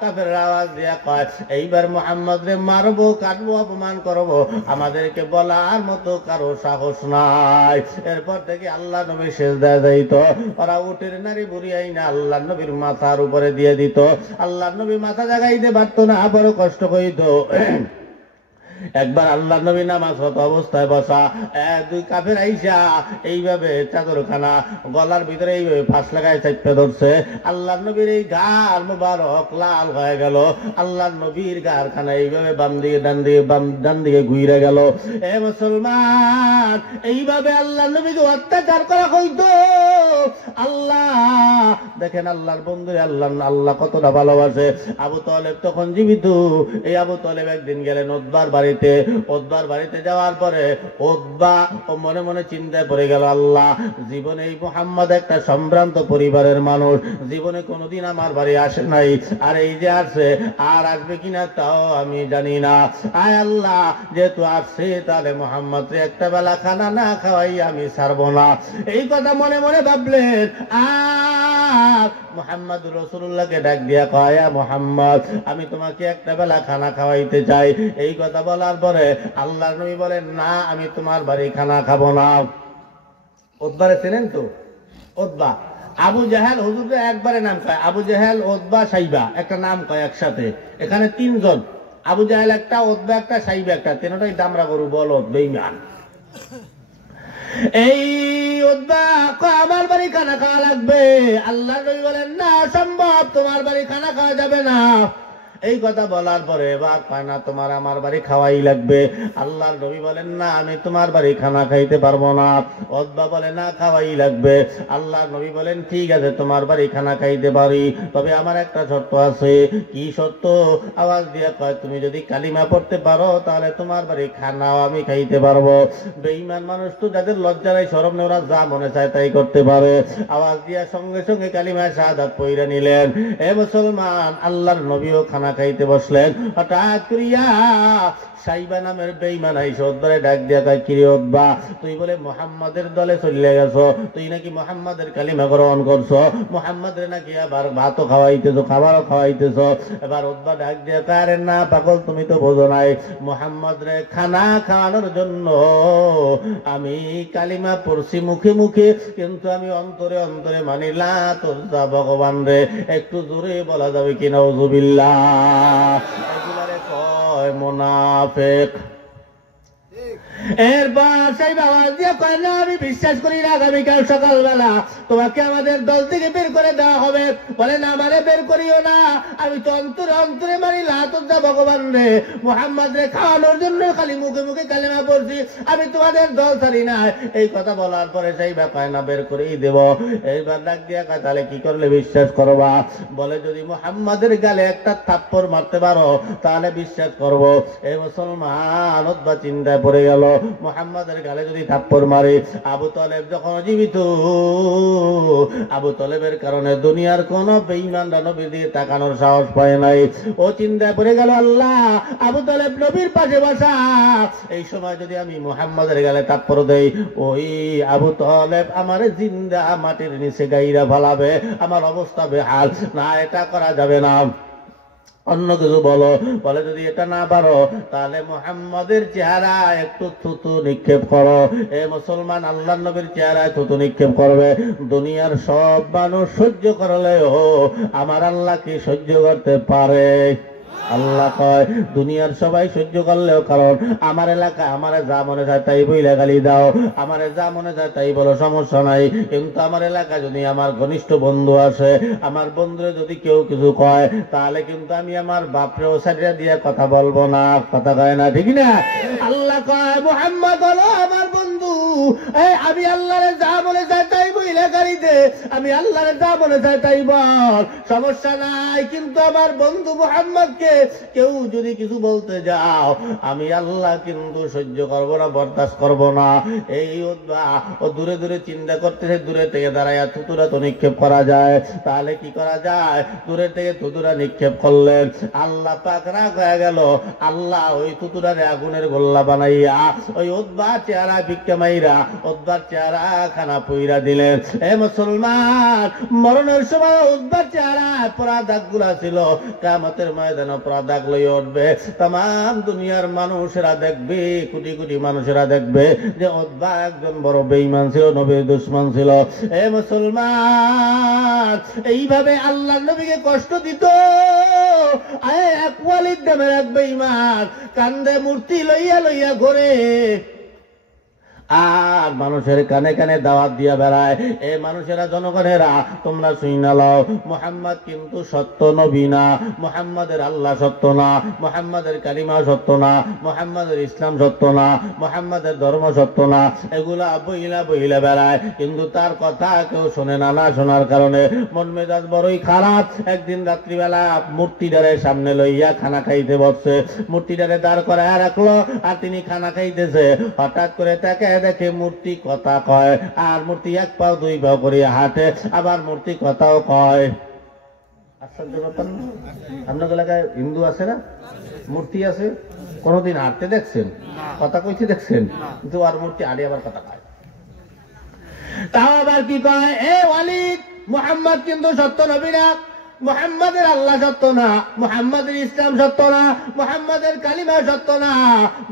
কাফেররা আওয়াজ দিয়া কয় এইবার মুহাম্মদ রে মারবো, কাটবো, অপমান করবো, আমাদেরকে বলার মতো কারো সাহস নাই। এরপর থেকে আল্লাহ নবী সিজদায় যাইত, ওরা উটের নারী বুড়ি আইনা আল্লাহ নবীর মাথার উপরে দিয়ে দিত। আল্লাহ নবী মাথা জাগাইতে পারতো না, বড় কষ্ট হইত। একবার আল্লাহ নবী নামাজরত অবস্থায় বসা, দুই কাফের আইসা এইভাবে চাদরখানা গলার ভিতরে এইভাবে ফাঁস লাগায় চাপে ধরছে। আল্লাহ নবীর এই গার মুবারক লাল হয়ে গেল। আল্লাহ নবীর গারখানা এইভাবে বাম দিকে ডান দিকে ঘুরে গেল। এ মুসলমান এইভাবে আল্লাহ নবীকে অত্যাচার করা হইতো। আল্লাহ দেখেন আল্লাহর বন্ধু আল্লাহ কতটা ভালোবাসে। আবু তালেব তখন জীবিত। এই আবু তালেব একদিন গেলেন উতবার বাড়িতে। উতবার বাড়িতে যাওয়ার পরে উতবা ও মনে মনে চিন্তায় পড়ে গেল, আল্লাহ জীবনে এই মুহাম্মদ একটা সম্ভ্রান্ত পরিবারের মানুষ, জীবনে কোনোদিন আমার বাড়ি আসে নাই, আর এই যে আসছে আর আসবে কিনা তাও আমি জানি না। আয় আল্লাহ যেহেতু আসছে তাহলে মুহাম্মদকে একটা বেলা খানা না খাওয়াই আমি ছাড়বো না। এই কথা মনে মনে ভাবলেন। মুহাম্মদুর রাসূলুল্লাহকে ডাক দিয়া কয়, মুহাম্মদ, আমি তোমাকে একটা বেলা খানা খাওয়াইতে চাই। এই কথা বলার পরে আল্লাহর নবী বলেন, না, আমি তোমার বাড়ি খানা খাবো না। উতবারে চেনেন তো? উতবা আবু জাহেল হুজুরে একবারে নাম কয়, আবু জাহেল, উতবা, সাইবা, একটা নাম কয় একসাথে। এখানে তিনজন, আবু জাহেল একটা, উতবা একটা, সাইবা একটা, তিনটাই দামরা গরু, বলদ, বেঈমান। এই উতবা কয়, আমার বাড়ি খানা খাওয়া লাগবে। আল্লাহর নবী বলেন, না, অসম্ভব, তোমার বাড়ি খানা খাওয়া যাবে না। এই কথা বলার পরে এবার কয়, না, তোমার আমার বাড়ি খাওয়াই লাগবে। আল্লাহর নবী বলেন, না, আমি তোমার বাড়ি খানা খাইতে পারবো না। উতবা বলে, না, খাওয়াই লাগবে। আল্লাহর নবী বলেন, ঠিক আছে, তোমার বাড়ি খানা খাইতে পারি, তবে আমার একটা শর্ত আছে। কি শর্ত? আওয়াজ দিয়ে কয়, তুমি যদি কালিমা পড়তে পারো তাহলে তোমার বাড়ি খানাও আমি খাইতে পারবো। বেঈমান মানুষ তো, যাদের লজ্জা নাই, শরম নেই, ওরা যা মনে চায় তাই করতে পারে। আওয়াজ দিয়া সঙ্গে সঙ্গে কালিমা শাহাদাত পড়ে নিলেন। এ মুসলমান, আল্লাহর নবীও খানা খাইতে বসলেন। হঠাৎ করিয়া সাইবা নামের বেঈমান আইসা উতবারে ডাক দিয়া কয়, কিরে উতবা, তুই বলে মুহাম্মাদের দলে চলে গেছো, তুই নাকি মুহাম্মাদের কালিমা গ্রহণ করছো, মুহাম্মাদের নাকি আবার ভাতও খাওয়াইতেছো, খাবারও খাওয়াইতেছো। এবার উতবা ডাক দিয়া কয়, আরে না পাগল, তুমি তো বোঝো নাই, মুহাম্মাদরে খানা খাওয়ানোর জন্য আমি কালিমা পড়ছি মুখে মুখে, কিন্তু আমি অন্তরে অন্তরে মানি লা তোর যা ভগবান রে। একটু জোরে বলা যাবে কি নাউজুবিল্লাহ? এগুলারে কয় মুনাফিক। এরপর সেই বাবা দিয়ে কয়, না, আমি বিশ্বাস করি না, আগামীকাল সকালবেলা তোমাকে আমাদের দল থেকে বের করে দেওয়া হবে। বলে, না, আমারে বের করিও না, আমি তো অন্তরে অন্তরে মানি লা তোর যা ভগবান রে, মুহাম্মদ রে খাওয়ানোর জন্য খালি মুখে মুখে কালেমা পড়ছি, আমি তোমাদের দল ছাড়ি না। এই কথা বলার পরে সেই ব্যাপার, না, বের করেই দেব। এইবার ডাক দিয়া কয়, তাহলে কি করলে বিশ্বাস করবা? বলে, যদি মুহাম্মাদের গালে একটা থাপ্পড় মারতে পারো তাহলে বিশ্বাস করব। এই মুসলমান উতবা চিন্তায় পড়ে গেল, মুহাম্মাদের গালে যদি থাপ্পড় মারে, আবু তালেব যখন জীবিত, আবু তালেবের কারণে দুনিয়ার কোন বেঈমানরা নবীর দিকে তাকানোর সাহস পায় নাই। ও চিন্তায় পড়ে গেল, আল্লাহ, আবু তালেব নবীর পাশে বসা, এই সময় যদি আমি মুহাম্মাদের গালে থাপ্পড় দেই, ওই আবু তালেব আমারে জিন্দা মাটির নিচে গাইরা ফেলাবে, আমার অবস্থা বেহাল। না, এটা করা যাবে না, অন্য কিছু বলো। বলে, যদি এটা না পারো তাহলে মুহাম্মাদের চেহারা একটু থুতু নিক্ষেপ করো। এ মুসলমান, আল্লাহর নবীর চেহারায় থুতু নিক্ষেপ করবে। দুনিয়ার সব মানুষ সহ্য করলেও আমার আল্লাহ কি সহ্য করতে পারে? আল্লাহ কয়, দুনিয়ার সবাই সহ্য করলেও, কারণ আমার এলাকায় আমারে যা মনে চায় তাই বইলা গালি দাও, আমারে যা মনে চায় তাই বলো, সমস্যা নাই। কিন্তু আমার এলাকায় যদি আমার ঘনিষ্ঠ বন্ধু আসে, আমার বন্ধুরে যদি কেউ কিছু কয়, তাহলে কিন্তু আমি আমার বাপরেও সারিয়া দিয়ে কথা বলবো না। কথা কয় না, ঠিক না? আল্লাহ কয়, মুহাম্মদ হলো আমার বন্ধু, আমি আল্লাহরে যা মনে চায় তাই বইলা গালি দে, আমি আল্লাহরে যা মনে চায় তাই বল, সমস্যা নাই। কিন্তু আমার বন্ধু মুহাম্মদকে কেউ যদি কিছু বলতে যাও, আমি আল্লাহ কিন্তু সহ্য করবো না, বরদাস্ত করবো না। এই উতবা ও দূরে দূরে চিন্তা করতেছে, দূরে থেকে দাঁড়াইয়া থুতুরা তো নিক্ষেপ করা যায়, তাহলে কি করা যায়? দূরে থেকে থুতুরা নিক্ষেপ করলেন। আল্লাহ পাক রাগ হয়ে গেল। আল্লাহ ওই থুতুরারে আগুনের গোল্লা বানাইয়া ওই উতবা চেহারা ভিক্ষা মাইরা উতবার চেহারা খানা পুইরা দিলেন। এ মুসলমান, মরণের সময় উতবার চেহারা পরা দাগ গুলা ছিল, কিয়ামতের ময়দানে পরা দাগ লইয়া উঠবে। তাম দুনিয়ার মানুষেরা দেখবে, কোটি কোটি মানুষেরা দেখবে যে উতবা একজন বড় বেঈমান ছিল, নবীর দুশমন ছিল। এ মুসলমান, এইভাবে আল্লাহর নবীকে কষ্ট দিত। এক ওয়ালিদ নামের এক বেঈমান কান্দে মূর্তি লইয়া লইয়া ঘোরে, আর মানুষের কানে কানে দাওয়াত দিয়া বেড়ায়। এ মানুষেরা, জনগণেরা, তোমরা শুইনা লও, মুহাম্মদ কিন্তু সত্য নবী না, মুহাম্মাদের আল্লাহ সত্য না, মুহাম্মাদের কালিমা সত্য না, মুহাম্মাদের ইসলাম সত্য না, মুহাম্মাদের ধর্ম সত্য না। এগুলা বইলা বইলা বেড়ায়, কিন্তু তার কথা কেউ শোনে না। না শোনার কারণে মন মেজাজ বড়ই খারাপ। একদিন রাত্রিবেলা মূর্তিটারে সামনে লইয়া খানা খাইতে বসছে, মূর্তিটারে দাঁড় করায় রাখলো, আর তিনি খানা খাইতেছে। হঠাৎ করে তাকে দেখে মূর্তি কথা কয়, আর মূর্তি এক পাও দুই পাও করিয়া হাঁটে, আবার মূর্তি কথাও কয়। আশ্চর্য ব্যাপার না? আপনার এলাকায় হিন্দু আছে না, মূর্তি আছে, কোনদিন হাঁটতে দেখছেন? কথা কইতে দেখছেন? কিন্তু আর মূর্তি আড়ে আবার কথা কয়। তাও আবার কি কয়, এ ওয়ালিদ, মুহাম্মদ কিন্তু সত্য নবী না, মুহাম্মাদের আল্লাহ সত্য না, মুহাম্মাদের ইসলাম সত্য না, মুহাম্মাদের কালিমা সত্য না,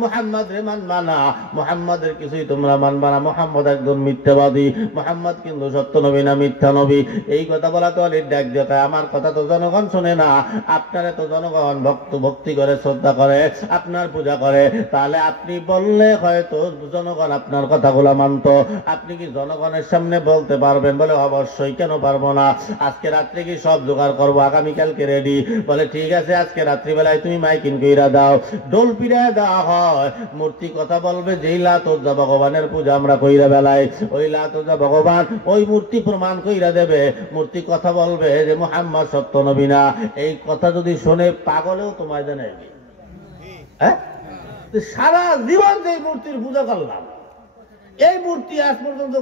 মুহাম্মাদের মানবা না, মুহাম্মাদের কিছুই তোমরা মানবা না, মুহাম্মদ একজন মিথ্যাবাদী, মুহাম্মদ কিন্তু সত্য নবী না, মিথ্যা নবী। এই কথা বলা তো অলির ডাক দেখায়, আমার কথা তো জনগণ শোনে না, আপনারে তো জনগণ ভক্তি করে, শ্রদ্ধা করে, আপনার পূজা করে, তাহলে আপনি বললে হয়তো জনগণ আপনার কথাগুলো মানত। আপনি কি জনগণের সামনে বলতে পারবেন? বলে অবশ্যই, কেন পারবো না, আজকে রাত্রে কি সব জোগাড় করবো, আগামীকালকে রেডি। বলে ঠিক আছে, আজকে রাত্রিবেলায় তুমি মাইকিং কইরা দাও, ডোল পিড়ায় দেওয়া হয়, মূর্তি কথা বলবে, যেই লাত ওজ্জা ভগবানের পূজা আমরা কইরা বেলায়, ওই লাত ওজ্জা ভগবান ওই মূর্তি প্রমাণ কইরা দেবে, মূর্তি কথা বলবে যে মুহাম্মদ সত্য নবী না। এই কথা যদি শোনে পাগলেও তো ময়দানে আসবে। হ্যাঁ, সারা জীবন যে মূর্তির পূজা করলাম, এই মূর্তি আজ পর্যন্ত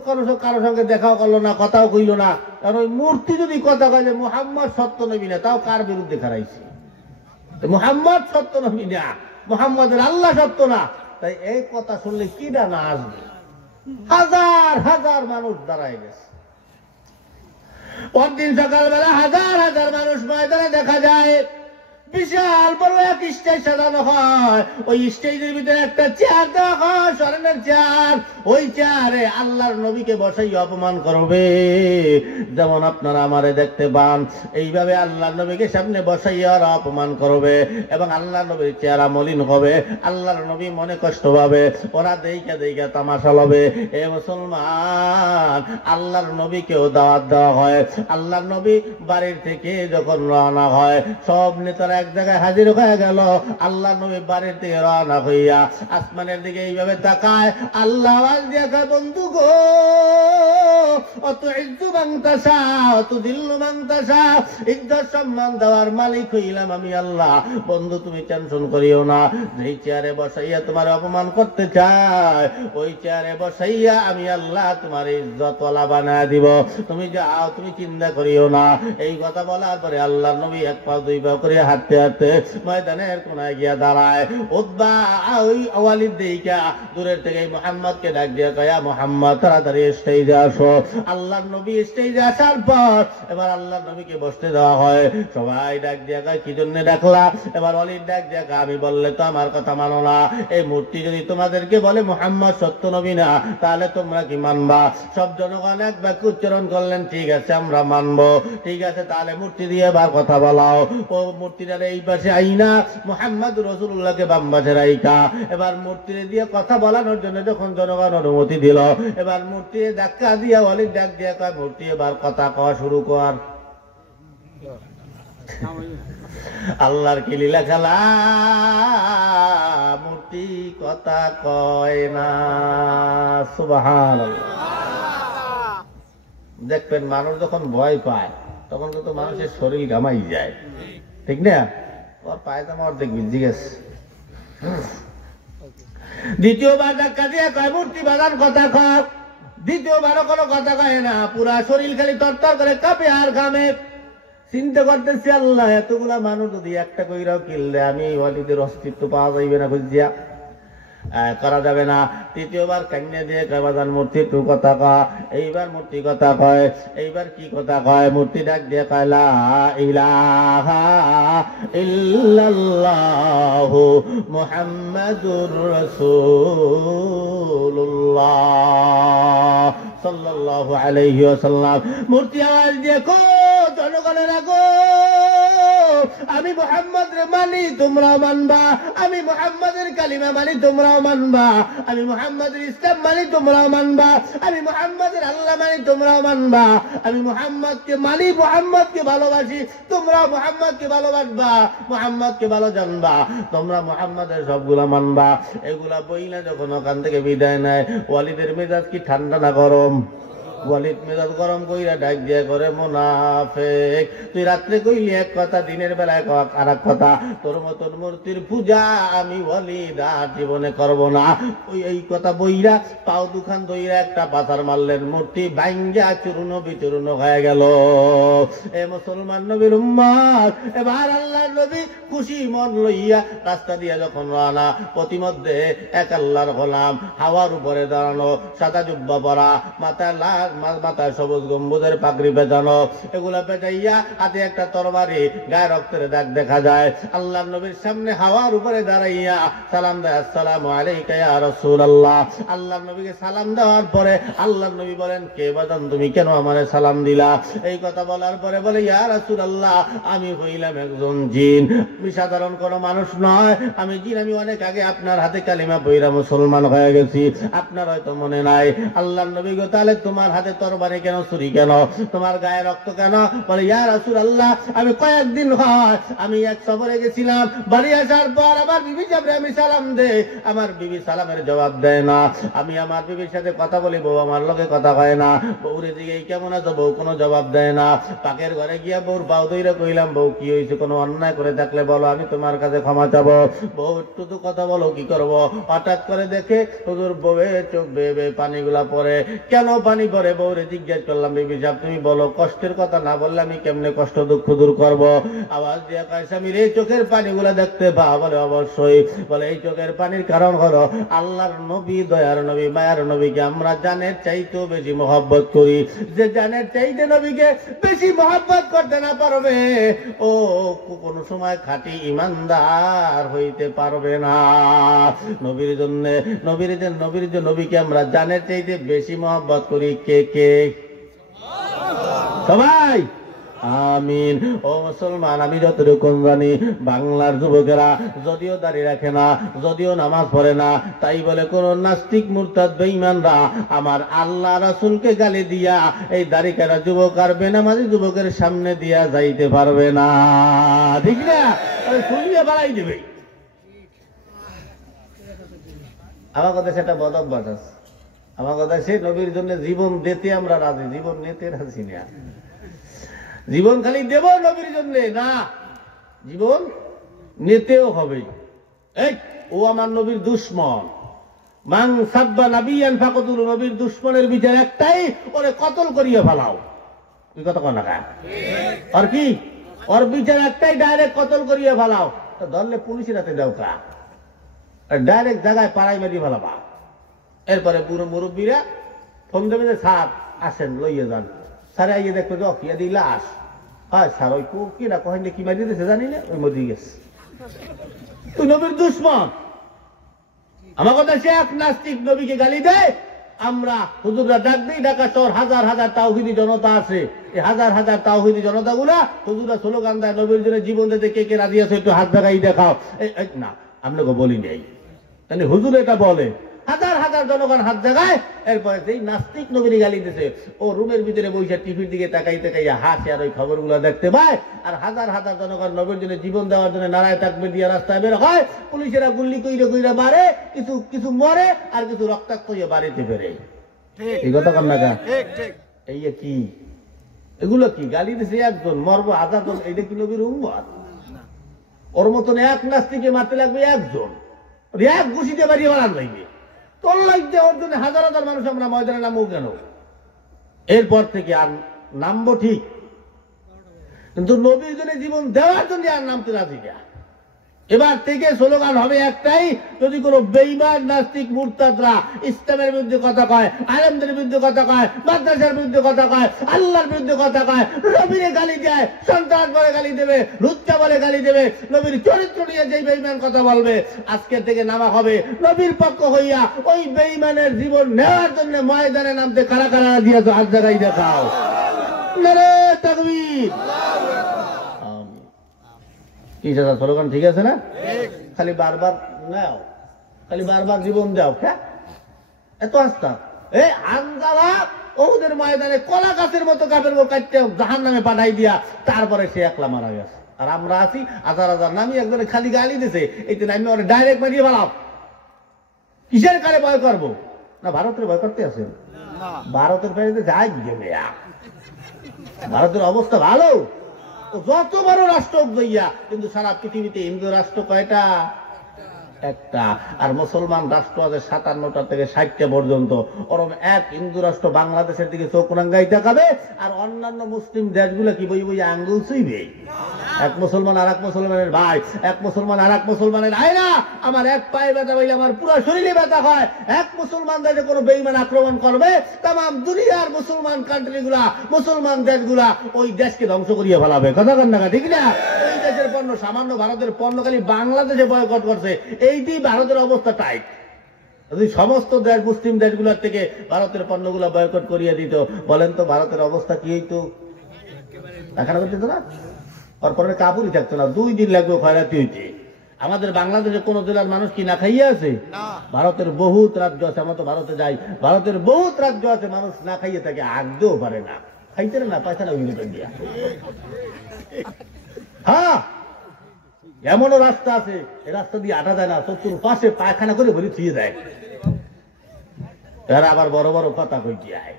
কারো সঙ্গে দেখাও করলো না, কথাও কইল না, কারণ ওই মূর্তি যদি কথা কয় যে মুহাম্মদ সত্য নবী না, তাও কার বিরুদ্ধে খারাইছে? মুহাম্মদ সত্য নবী না, মুহাম্মদের আল্লাহ সত্য না, তাই এই কথা শুনলে কিনা না আসবে? হাজার হাজার মানুষ দাঁড়ায় গেছে। পরদিন সকালবেলা হাজার হাজার মানুষ ময়দানে দেখা যায়, বিশাল বড় এক স্টেজ সাজানো হয়, ওই স্টেজের ভিতরে একটা চেয়ার দেওয়া হয়, স্বর্ণের চেয়ার, ওই চেয়ারে আল্লাহর নবীকে বসাই অপমান করবে, যেমন আপনারা আমারে দেখতে পান, এইভাবে আল্লাহর নবীকে সামনে বসাইয়া ওরা অপমান করবে, এবং আল্লাহর নবীর চেহারা মলিন হবে, আল্লাহর নবী মনে কষ্ট পাবে, ওরা দেইকা তামাশা লবে। এ মুসলমান, আল্লাহর নবীকেও দাওয়াত দেওয়া হয়। আল্লাহর নবী বাড়ির থেকে যখন রওনা হয়, সব নেতারা এক জায়গায় হাজির হয়ে গেল, আল্লাহ নবী বাড়ির থেকে রওনা হইয়া আসমানের দিকে এইভাবে তাকায়, আল্লাহ আওয়াজ দিয়া কয়, বন্ধু গো, অত ইজ্জু মাংতাসা, অত দিল্লু মাংতাসা, ইজ্জত সম্মান দেওয়ার মালিক হইলাম আমি আল্লাহ। বন্ধু তুমি টেনশন করিও না, যেই চেয়ারে বসাইয়া তোমার অপমান করতে চায়, ওই চেয়ারে বসাইয়া আমি আল্লাহ তোমার ইজ্জত ওয়ালা বানায় দিব, তুমি যাও, তুমি চিন্তা করিও না। এই কথা বলার পরে আল্লাহ নবী এক পা দুই পা করে হাঁটতে হাঁটতে ময়দানের কোনায় গিয়া দাঁড়ায়। উতবা ওই ওয়ালিদ দেইকা দূরের থেকে মুহাম্মদকে ডাক দিয়া কয়, মুহাম্মদ তাড়াতাড়ি স্টেজে আসো। আল্লাহর নবী স্টেজে আসার পর এবার আল্লাহর নবীকে বসতে দেওয়া হয়। সবাই ডাক দিয়া কয়, কি জন্য ডাকলা? এবার ওয়ালিদ ডাক দিয়া কয়, আমি বললে তো আমার কথা মানো না, এই মূর্তি যদি তোমাদেরকে বলে মুহাম্মদ সত্য নবী না, তাহলে তোমরা কি মানবা? সব জনগণ এক বাক্য উচ্চারণ করলেন, ঠিক আছে আমরা মানবো। ঠিক আছে, তাহলে মূর্তি দিয়ে এবার কথা বলাও। ও মূর্তিটার এই পাশে আইনা মুহাম্মদ রাসূলুল্লাহকে বাম পাশে রাইখা এবার মূর্তিরে দিয়ে কথা বলানোর জন্য যখন জনগণ অনুমতি দিল, এবার মূর্তি ধাক্কা দিয়া ওয়ালিদ ডাক দিয়া কয়, মূর্তি এবার কথা কওয়া শুরু কর। আল্লাহর কি লীলা খেলা, মূর্তি কথা কয় না। সুবহানাল্লাহ। দেখবেন মানুষ যখন ভয় পায় তখন কিন্তু মানুষের শরীর ঘামাই যায়, ঠিক না? ওর পায়জামা অর্ধেক ভিজে গেছে। দ্বিতীয়বার ধাক্কা দিয়ে কয়, মূর্তি বাজার কথা কয়। দ্বিতীয়বারও কোনো কথা কয় না, পুরা শরীর খালি তরতর করে কাঁপে আর ঘামে। চিন্তা করতেছি, আল্লাহ এতগুলা মানুষ যদি একটা কইরাও কিনলে আমি ওয়ালিদের অস্তিত্ব পাওয়া যাইবে না, বুঝিয়া করা যাবে না। তৃতীয়বার কান্না দিয়ে কয়, বাজান মূর্তি তুই কথা কয়। এইবার মূর্তি কথা কয়। এইবার কি কথা কয়? মূর্তি ডাক দিয়ে কয়, লা ইলাহা ইল্লাল্লাহু মুহাম্মাদুর রাসূলুল্লাহ সাল্লাল্লাহু আলাইহি ওয়াসাল্লাম। মূর্তি আওয়াজ দিয়ে কো, জনগণেরা গো, আমি মুহাম্মদরে মানি, তোমরাও মানবা। আমি মুহাম্মদের কালিমা মানি, তোমরাও মানবা। আমি মুহাম্মদের ইসলাম মানি, তোমরাও মানবা। আমি মুহাম্মদের আল্লাহ মানি, তোমরাও মানবা। আমি মুহাম্মদকে মানি, মুহাম্মদকে ভালোবাসি, তোমরাও মুহাম্মদকে ভালোবাসবা, মুহাম্মদকে ভালো জানবা। তোমরা মুহাম্মদের সবগুলা মানবা। এগুলা বইলা যখন ওখান থেকে বিদায় নেয়, ওয়ালিদের মেজাজ কি ঠান্ডা না গরম? ওয়ালিদ মেজাজ গরম কইরা ডাক দিয়া করে, মুনাফিক, তুই রাত্রে কইলি এক কথা, দিনের বেলায় আর এক কথা। তোর মতন মূর্তির পূজা আমি ওয়ালিদ আর জীবনে করব না। ওই এই কথা বইরা পাও দুখান দইরা একটা পাথর মারলেন, মূর্তি ভাঙ্গা চূর্ণ বিচূর্ণ হয়ে গেল। এ মুসলমান নবীর উম্মত, এবার আল্লাহর নবী খুশি মন লইয়া রাস্তা দিয়া যখন রওনা, প্রতিমধ্যে এক আল্লাহর গোলাম হাওয়ার উপরে দাঁড়ানো, সাদা জুব্বা পরা, মাথায় লাল মাথায় সবুজ গম্বুজের পাগড়ি পেঁচানো, এগুলা পেঁচাইয়া হাতে একটা তরবারি, গায়ে রক্তের দাগ দেখা যায়। আল্লাহর নবীর সামনে হাওয়ার উপরে দাঁড়াইয়া সালাম দেয়, আসসালামু আলাইকা ইয়া রাসূলুল্লাহ। আল্লাহর নবীকে সালাম দেওয়ার পরে আল্লাহর নবী বলেন, কে বাজান তুমি কেন আমারে সালাম দিলা? এই কথা বলার পরে বলে, ইয়া রাসূলুল্লাহ, আমি হইলাম একজন জিন, আমি সাধারণ কোনো মানুষ নয়, আমি জিন। আমি অনেক আগে আপনার হাতে কালিমা পইরা মুসলমান হয়ে গেছি, আপনার হয়তো মনে নাই। আল্লাহর নবী গো, তাহলে তোমার হাতে তরবারি কেন, ছুরি কেন, তোমার গায়ে রক্ত কেন? বলে, ইয়া রাসূলুল্লাহ, আমি কয়েকদিন হয় আমি এক সফরে গেছিলাম, বাড়ি আসার পর আমার বিবি সাহেবরে আমি সালাম দেই, আমার বিবি সালামের জবাব দেয় না। আমি আমার বিবির সাথে কথা বলি, বউ আমার লগে কথা কয় না। বউরে জিজ্ঞেস কেমন আছো, বউ কোনো জবাব দেয় না। পাকের ঘরে গিয়া বউর পাও ধইরা কইলাম, বউ কি হয়েছে, কোনো অন্যায় করে থাকলে বলো, আমি তোমার কাছে ক্ষমা চাবো। বউ একটু তো কথা বলো, কি করবো? হঠাৎ করে দেখে হুজুর বউয়ের চোখ বেয়ে বেয়ে পানিগুলা পড়ে। কেন পানি পড়ে? বউরে জিজ্ঞেস করলাম, বিবি সাহেব তুমি বলো, কষ্টের কথা না বললে আমি কেমনে কষ্ট দুঃখ দূর করবো? আওয়াজ দিয়া কয়, স্বামীর এই চোখের পানিগুলা দেখতে পা? বলে, অবশ্যই। বলে, এই চোখের পানির কারণ হলো আল্লাহর নবী, দয়ার নবী, মায়ার নবীকে আমরা জানের চাইতেও বেশি মহব্বত করি। যে জানের চাইতে নবীকে বেশি মহব্বত করতে না পারবে, ও কোন সময় খাঁটি ইমানদার হইতে পারবে না। নবীর জন্য নবীকে আমরা জানের চাইতে বেশি মহব্বত করি। কে কে? সবাই আমিন। ও মুসলমান, আমি যতটুকু জানি বাংলার যুবকেরা যদিও দাঁড়িয়ে রাখে না, যদিও নামাজ পড়ে না, তাই বলে কোন নাস্তিক মুরতাদ বেঈমানরা আমার আল্লাহ রাসূলকে গালি দিয়া এই দাড়িকাটা যুবক আর বেনামাজি যুবকের সামনে দিয়া যাইতে পারবে না, ঠিক না? শুনিয়ে বাড়াই দেবে। আমার কথা সেটা বদভ্যাস আছে। আমার কথা সে নবীর জন্য জীবন দিতে আমরা রাজি, জীবন নিতে রাজি না। জীবন খালি দেব নবীর জন্য না, জীবন নিতেও হবে। এই ও আমার নবীর দুশমন, মান সাব্বা নাবিয়ান ফাকাতুল, নবীর দুশমনের বিচার একটাই, ওরে কতল করিয়ে ফেলাও। তুই কথা কর না কা? আর কি ওর বিচার একটাই, ডাইরেক্ট কতল করিয়ে ফেলাও। তো ধরলে পুলিশের হাতে দাও কা, ডাইরেক্ট জায়গায় পাড়াই মারিয়ে ফেলাবা। এরপরে বুড়ো মুরব্বীরা ফোন দেবে যে স্যার আসেন লইয়ে যান। স্যারে আইয়ে দেখবে যে অকিয়া দিই লাশ। হয় স্যার ওই কিনা কহেন কি মারি দিয়েছে জানি না, ওই মধ্যে গেছে। তুই নবীর দুশমন। আমার কথা, সে এক নাস্তিক নবীকে গালি দেয়, আমরা হুজুররা ডাক দিই। ঢাকা শহর হাজার হাজার তাওহীদি জনতা আছে, এই হাজার হাজার তাওহীদি জনতা গুলা হুজুররা স্লোগান দেয় নবীর জন্য জীবন দিতে কে কে রাজি আছে একটু হাত দেখাই দেখাও। না, আপনাকে বলি নেই, হুজুর এটা বলে। হাজার হাজার জনগণ হাত জাগায়। এরপরে যেই নাস্তিক নবীর গালি দিছে, ও রুমের ভিতরে বসে টিভির দিকে তাকাই তাকাইয়া হাসে আর ওই খবরগুলো দেখতে পায়। আর হাজার হাজার জনগণ নবীর জন্য জীবন দেওয়ার জন্য নারায় তাকবীর দিয়ে রাস্তায় বের হয়। পুলিশেরা গুল্লি কইরা কইরা মারে, কিছু কিছু মরে আর কিছু রক্তাক্ত হয়ে বাড়িতে বেরে। এই কথা কন না? এই কি এগুলো কি? গালি দিছে একজন, মরবো হাজার জন, এইটা কি নবীর উম্মত? ওর মতন এক নাস্তিকে মারতে লাগবে একজন, এক ঘুষিতে বাড়িয়ে বাড়ান লাগবে। তোর লাগছে ওর জন্য হাজার হাজার মানুষ আমরা ময়দানে নামবো কেন? এরপর থেকে আর নামবো ঠিক, কিন্তু নবীর জন্য জীবন দেওয়ার জন্য আর নামতে রাজি না। এবার থেকে স্লোগান হবে একটাই, যদি কোনো বেঈমান নাস্তিক মুরতাদরা ইসলামের বিরুদ্ধে কথা কয়, আলেমদের বিরুদ্ধে কথা কয়, মাদ্রাসার বিরুদ্ধে কথা কয়, আল্লাহর বিরুদ্ধে কথা কয়, নবীরে গালি দেয়, সন্তান বলে গালি দেবে, লুচ্চা বলে গালি দেবে, নবীর চরিত্র নিয়ে যে বেঈমান কথা বলবে, আজকে থেকে নামা হবে নবীর পক্ষ হইয়া ওই বেঈমানের জীবন নেওয়ার জন্য ময়দানে নামতে কারা কারা দিয়েছো হাত জায়গায় দেখাও। নারে তাকবীর। স্লোগান ঠিক আছে না? খালি বারবার নাও, খালি বারবার জীবন দাও। এত আস্তা এই হানজালা ওদের ময়দানে কলা গাছের মতো কাপের কাটতে জাহান্নামে পাঠাই দিয়া তারপরে সে একলা মারা গেছে। আর আমরা আছি হাজার হাজার নামি, একজনে খালি গালি দিছে, এই জন্য আমি ওরা ডাইরেক্ট মারিয়ে ফেলাম। কিসের কারে ভয় করবো? না ভারতের ভয় করতে আছেন? ভারতের বাইরে যাই গেলে ভারতের অবস্থা ভালো, যত বড় রাষ্ট্র হইয়া, কিন্তু সারা পৃথিবীতে হিন্দু রাষ্ট্র কয়টা? একটা। আর মুসলমান রাষ্ট্র আছে 57টা থেকে 60টা পর্যন্ত। ওরকম এক হিন্দু রাষ্ট্র বাংলাদেশের দিকে চোখ রাঙ্গাই দেখাবে, আর অন্যান্য মুসলিম দেশগুলো কি বই বই আঙ্গুল ছুইবে। এক মুসলমান আর এক মুসলমানের ভাই, এক মুসলমান আর এক মুসলমানের আয়না। আমার এক পায়ে ব্যথা হইলে আমার পুরো শরীরে ব্যথা হয়। এক মুসলমান দেশে কোনো বেঈমান আক্রমণ করবে, তাম দুনিয়ার মুসলমান কান্ট্রি গুলা, মুসলমান দেশগুলা ওই দেশকে ধ্বংস করিয়ে ফেলাবে। কথা কন না ঠিক না? এই দেশের পণ্য, সামান্য ভারতের পণ্য খালি বাংলাদেশে বয়কট করছে, এইটি ভারতের অবস্থা টাইট। যদি সমস্ত দেশ, মুসলিম দেশগুলোর থেকে ভারতের পণ্যগুলো বয়কট করিয়ে দিত, বলেন তো ভারতের অবস্থা কি হইতো? দেখানো করতে না, ওর পরে কাপড়ই থাকতো না, 2 দিন লাগবে খয়রাতি হইতে। আমাদের বাংলাদেশে কোন জেলার মানুষ কি না খাইয়ে আছে? ভারতের বহুত রাজ্য আছে, আমরা তো ভারতে যাই, ভারতের বহুত রাজ্য আছে মানুষ না খাইয়ে থাকে, আগতেও পারে না, খাইতে না, পয়সা না দিয়া। হ্যাঁ, এমনও রাস্তা আছে, এই রাস্তা দিয়ে আটা যায় না, চতুর্পাশে পায়খানা করে ভরি থুয়ে দেয়। এরা আবার বড় বড় কথা কই আয়।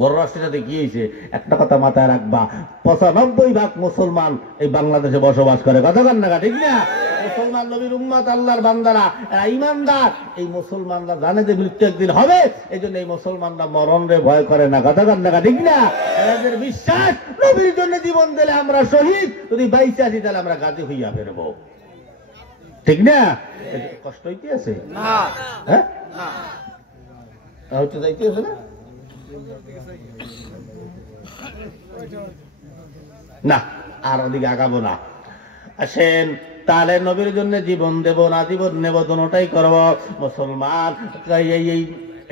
বড় রাষ্ট্রের সাথে কি হয়েছে, একটা কথা মাথায় রাখবা, 95% মুসলমান এই বাংলাদেশে বসবাস করে। কথা কান না ঠিক না? মুসলমান নবীর উম্মত, আল্লাহর বান্দারা, এরা ইমানদার। এই মুসলমানরা জানে যে মৃত্যু একদিন হবে, এই জন্য এই মুসলমানরা মরণরে ভয় করে না। কথা কান না ঠিক না? এদের বিশ্বাস, নবীর জন্য জীবন দিলে আমরা শহীদ, যদি বাইচে আছি তাহলে আমরা গাজী হইয়া ফেরবো। ঠিক না? কষ্ট হইতে আছে? হ্যাঁ, হচ্ছে যাইতে আছে না? না, আর ওদিকে আগাবো না। আসেন, তাহলে নবীর জন্য জীবন দেব না জীবন নেব, দুটোটাই করব। মুসলমান এই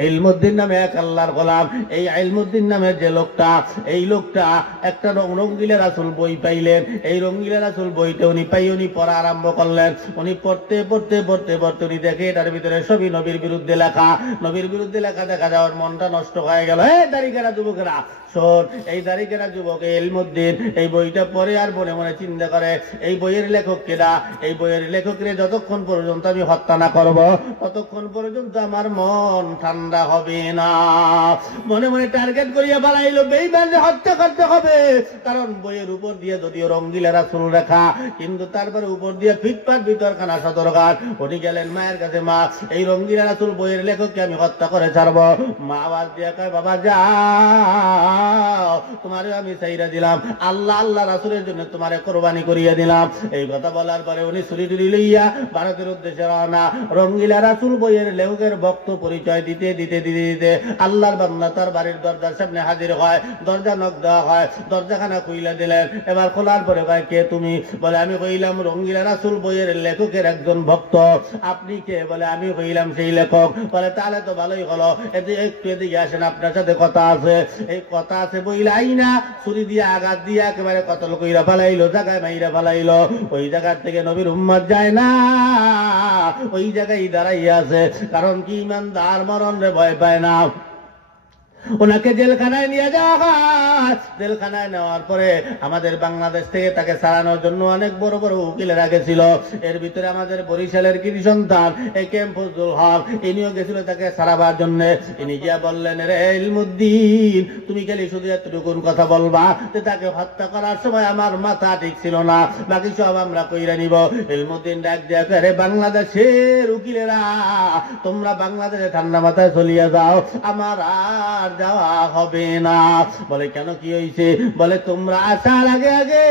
ইলমুদ্দিন নামে এক আল্লাহর গোলাম, এই ইলমুদ্দিন নামের যে লোকটা, এই লোকটা একটা রঙ্গিলা রাসূল বই পাইলেন। এই রঙ্গিলা রাসূল বইতে উনি পড়া আরম্ভ করলেন। উনি পড়তে উনি দেখে এটার ভিতরে সবই নবীর বিরুদ্ধে লেখা। নবীর বিরুদ্ধে লেখা দেখা যাওয়ার মনটা নষ্ট হয়ে গেল। দাড়িকেরা যুবকেরা শোন, এই দাড়িকেরা যুবক ইলমুদ্দিন এই বইটা পড়ে আর মনে মনে চিন্তা করে, এই বইয়ের লেখক কেডা? এই বইয়ের লেখকরে যতক্ষণ পর্যন্ত আমি হত্যা না করব, ততক্ষণ পর্যন্ত আমার মন ঠান্ডা হবে না। মনে মনে টার্গেট করিয়া বাড়াইলো, বেঈমানকে হত্যা করতে হবে। কারণ বইয়ের উপর দিয়ে যদিও রঙ্গিলা রাসূল লেখা, কিন্তু তারপরে উপর দিয়ে ফিটপাট ভিতরখানা সতর্কার। উনি গেলেন মায়ের কাছে, মা, এই রঙ্গিলা রাসূল বইয়ের লেখককে আমি হত্যা করে ছাড়বো। মা আওয়াজ দিয়ে কয়, বাবা যাও, তোমারে আমি চাইরা দিলাম, আল্লাহ রাসূলের জন্য তোমারে কোরবানি করিয়ে দিলাম। এই কথা বলার পরে উনি ছুরি টুরি লইয়া ভারতের উদ্দেশ্যে রওনা। রঙ্গিলা রাসূল বইয়ের লেখকের ভক্ত পরিচয় দিতে আল্লাহর বান্দা তার বাড়ির দরজার সামনে হাজির হয়। দরজা নক দেওয়া হয়, দরজাখানা খুইলা দিলেন। এবার খোলার পরে কয়, কে তুমি? বলে, আমি কইলাম রঙ্গিলা রাসূল বইয়ের লেখকের একজন ভক্ত। আপনি কে? বলে, আমি কইলাম সেই লেখক। বলে, তাহলে তো ভালোই হলো, একটু এদিকে আসেন, আপনার সাথে কথা আছে। এই কথা আছে বইলাই না, ছুরি দিয়ে আঘাত দিয়ে একেবারে কতল কইরা ফেলাইলো, জায়গায় মাইরা ফেলাইলো। ওই জায়গার থেকে নবীর উম্মত যায় না, ওই জায়গায় দাঁড়াইয়া আছে। কারণ কি, ইমানদার মরণ রে ভয় পায় না। ওনাকে জেলখানায় নিয়ে যাওয়া হয়। জেলখানায় নেওয়ার পরে আমাদের বাংলাদেশ থেকে তাকে ছাড়ানোর জন্য অনেক বড় বড় উকিলেরা গেছিল। এর ভিতরে আমাদের বরিশালের কৃতি সন্তান এ কে এম ফজলুল হক, ইনিও গেছিল তাকে ছাড়াবার জন্য। ইনি গিয়া বললেন, রে ইলমুদ্দিন, তুমি খালি শুধু এতটুকুন কথা বলবা যে তাকে হত্যা করার সময় আমার মাথা ঠিক ছিল না, বাকি সব আমরা কইরা নিব। ইলমুদ্দিন ডাক দিয়া কয়, রে বাংলাদেশের উকিলেরা, তোমরা বাংলাদেশে ঠান্ডা মাথায় চলিয়া যাও, আমার আর যাওয়া হবে না। বলে, কেন, কি হয়েছে? বলে, তোমরা আসার আগে আগে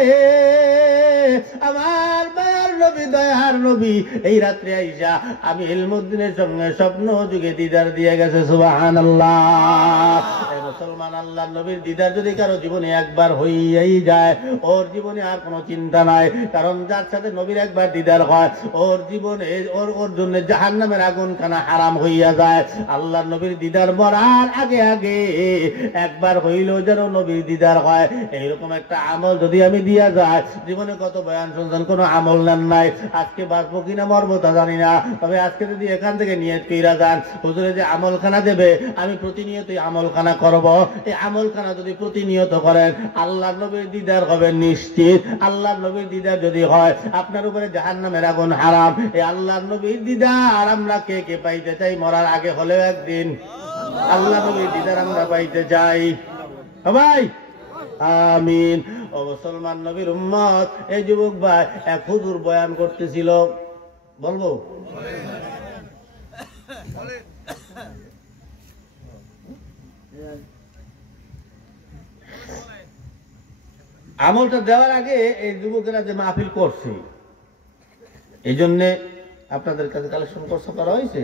আমার মায়ার নবী, দয়ার নবী এই রাত্রে আইসা আমি ইলমুদ্দিনের সঙ্গে স্বপ্ন যুগে দিদার দিয়ে গেছে। সুবহানাল্লাহ। মুসলমান, আল্লাহ নবীর দিদার যদি কারো জীবনে একবার হইয়াই যায়, ওর জীবনে আর কোনো চিন্তা নাই। কারণ যার সাথে নবীর একবার দিদার হয়, ওর জীবনে ওর জন্য জাহান্নামের আগুন খানা হারাম হইয়া যায়। আল্লাহ নবীর দিদার মরার আগে আগে একবার হইলেও যেন নবীর দিদার হয়, এইরকম একটা আমল যদি আমি দিয়া যায়। জীবনে কত বয়ান শুনছেন, কোনো আমল নেন নাই। আজকে বাঁচবো কিনা মরবো তা জানি না, তবে আজকে যদি এখান থেকে নিয়ত কইরা যান, হুজুরে যে আমলখানা দেবে, আমি প্রতিনিয়তই আমলখানা করব। এই আমলখানা যদি প্রতিনিয়ত করেন, আল্লাহ নবীর দিদার হবে নিশ্চিত। আল্লাহ নবীর দিদার যদি হয়, আপনার উপরে জাহান্নামের আগুন হারাম। এই আল্লাহ নবীর দিদার আমরা কে কে পাইতে চাই? মরার আগে হলেও একদিন আল্লাহ নবীর দিদার আমরা পাইতে চাই সবাই। আমিন। ও মুসলমান নবীর উম্মত, এই যুবক ভাই এক হুজুর বয়ান করতেছিল, বলবো? আমলটা দেওয়ার আগে এই যুবকেরা যে মাহফিল করছে এই জন্যে আপনাদের কাছে কালেকশন করা হয়েছে।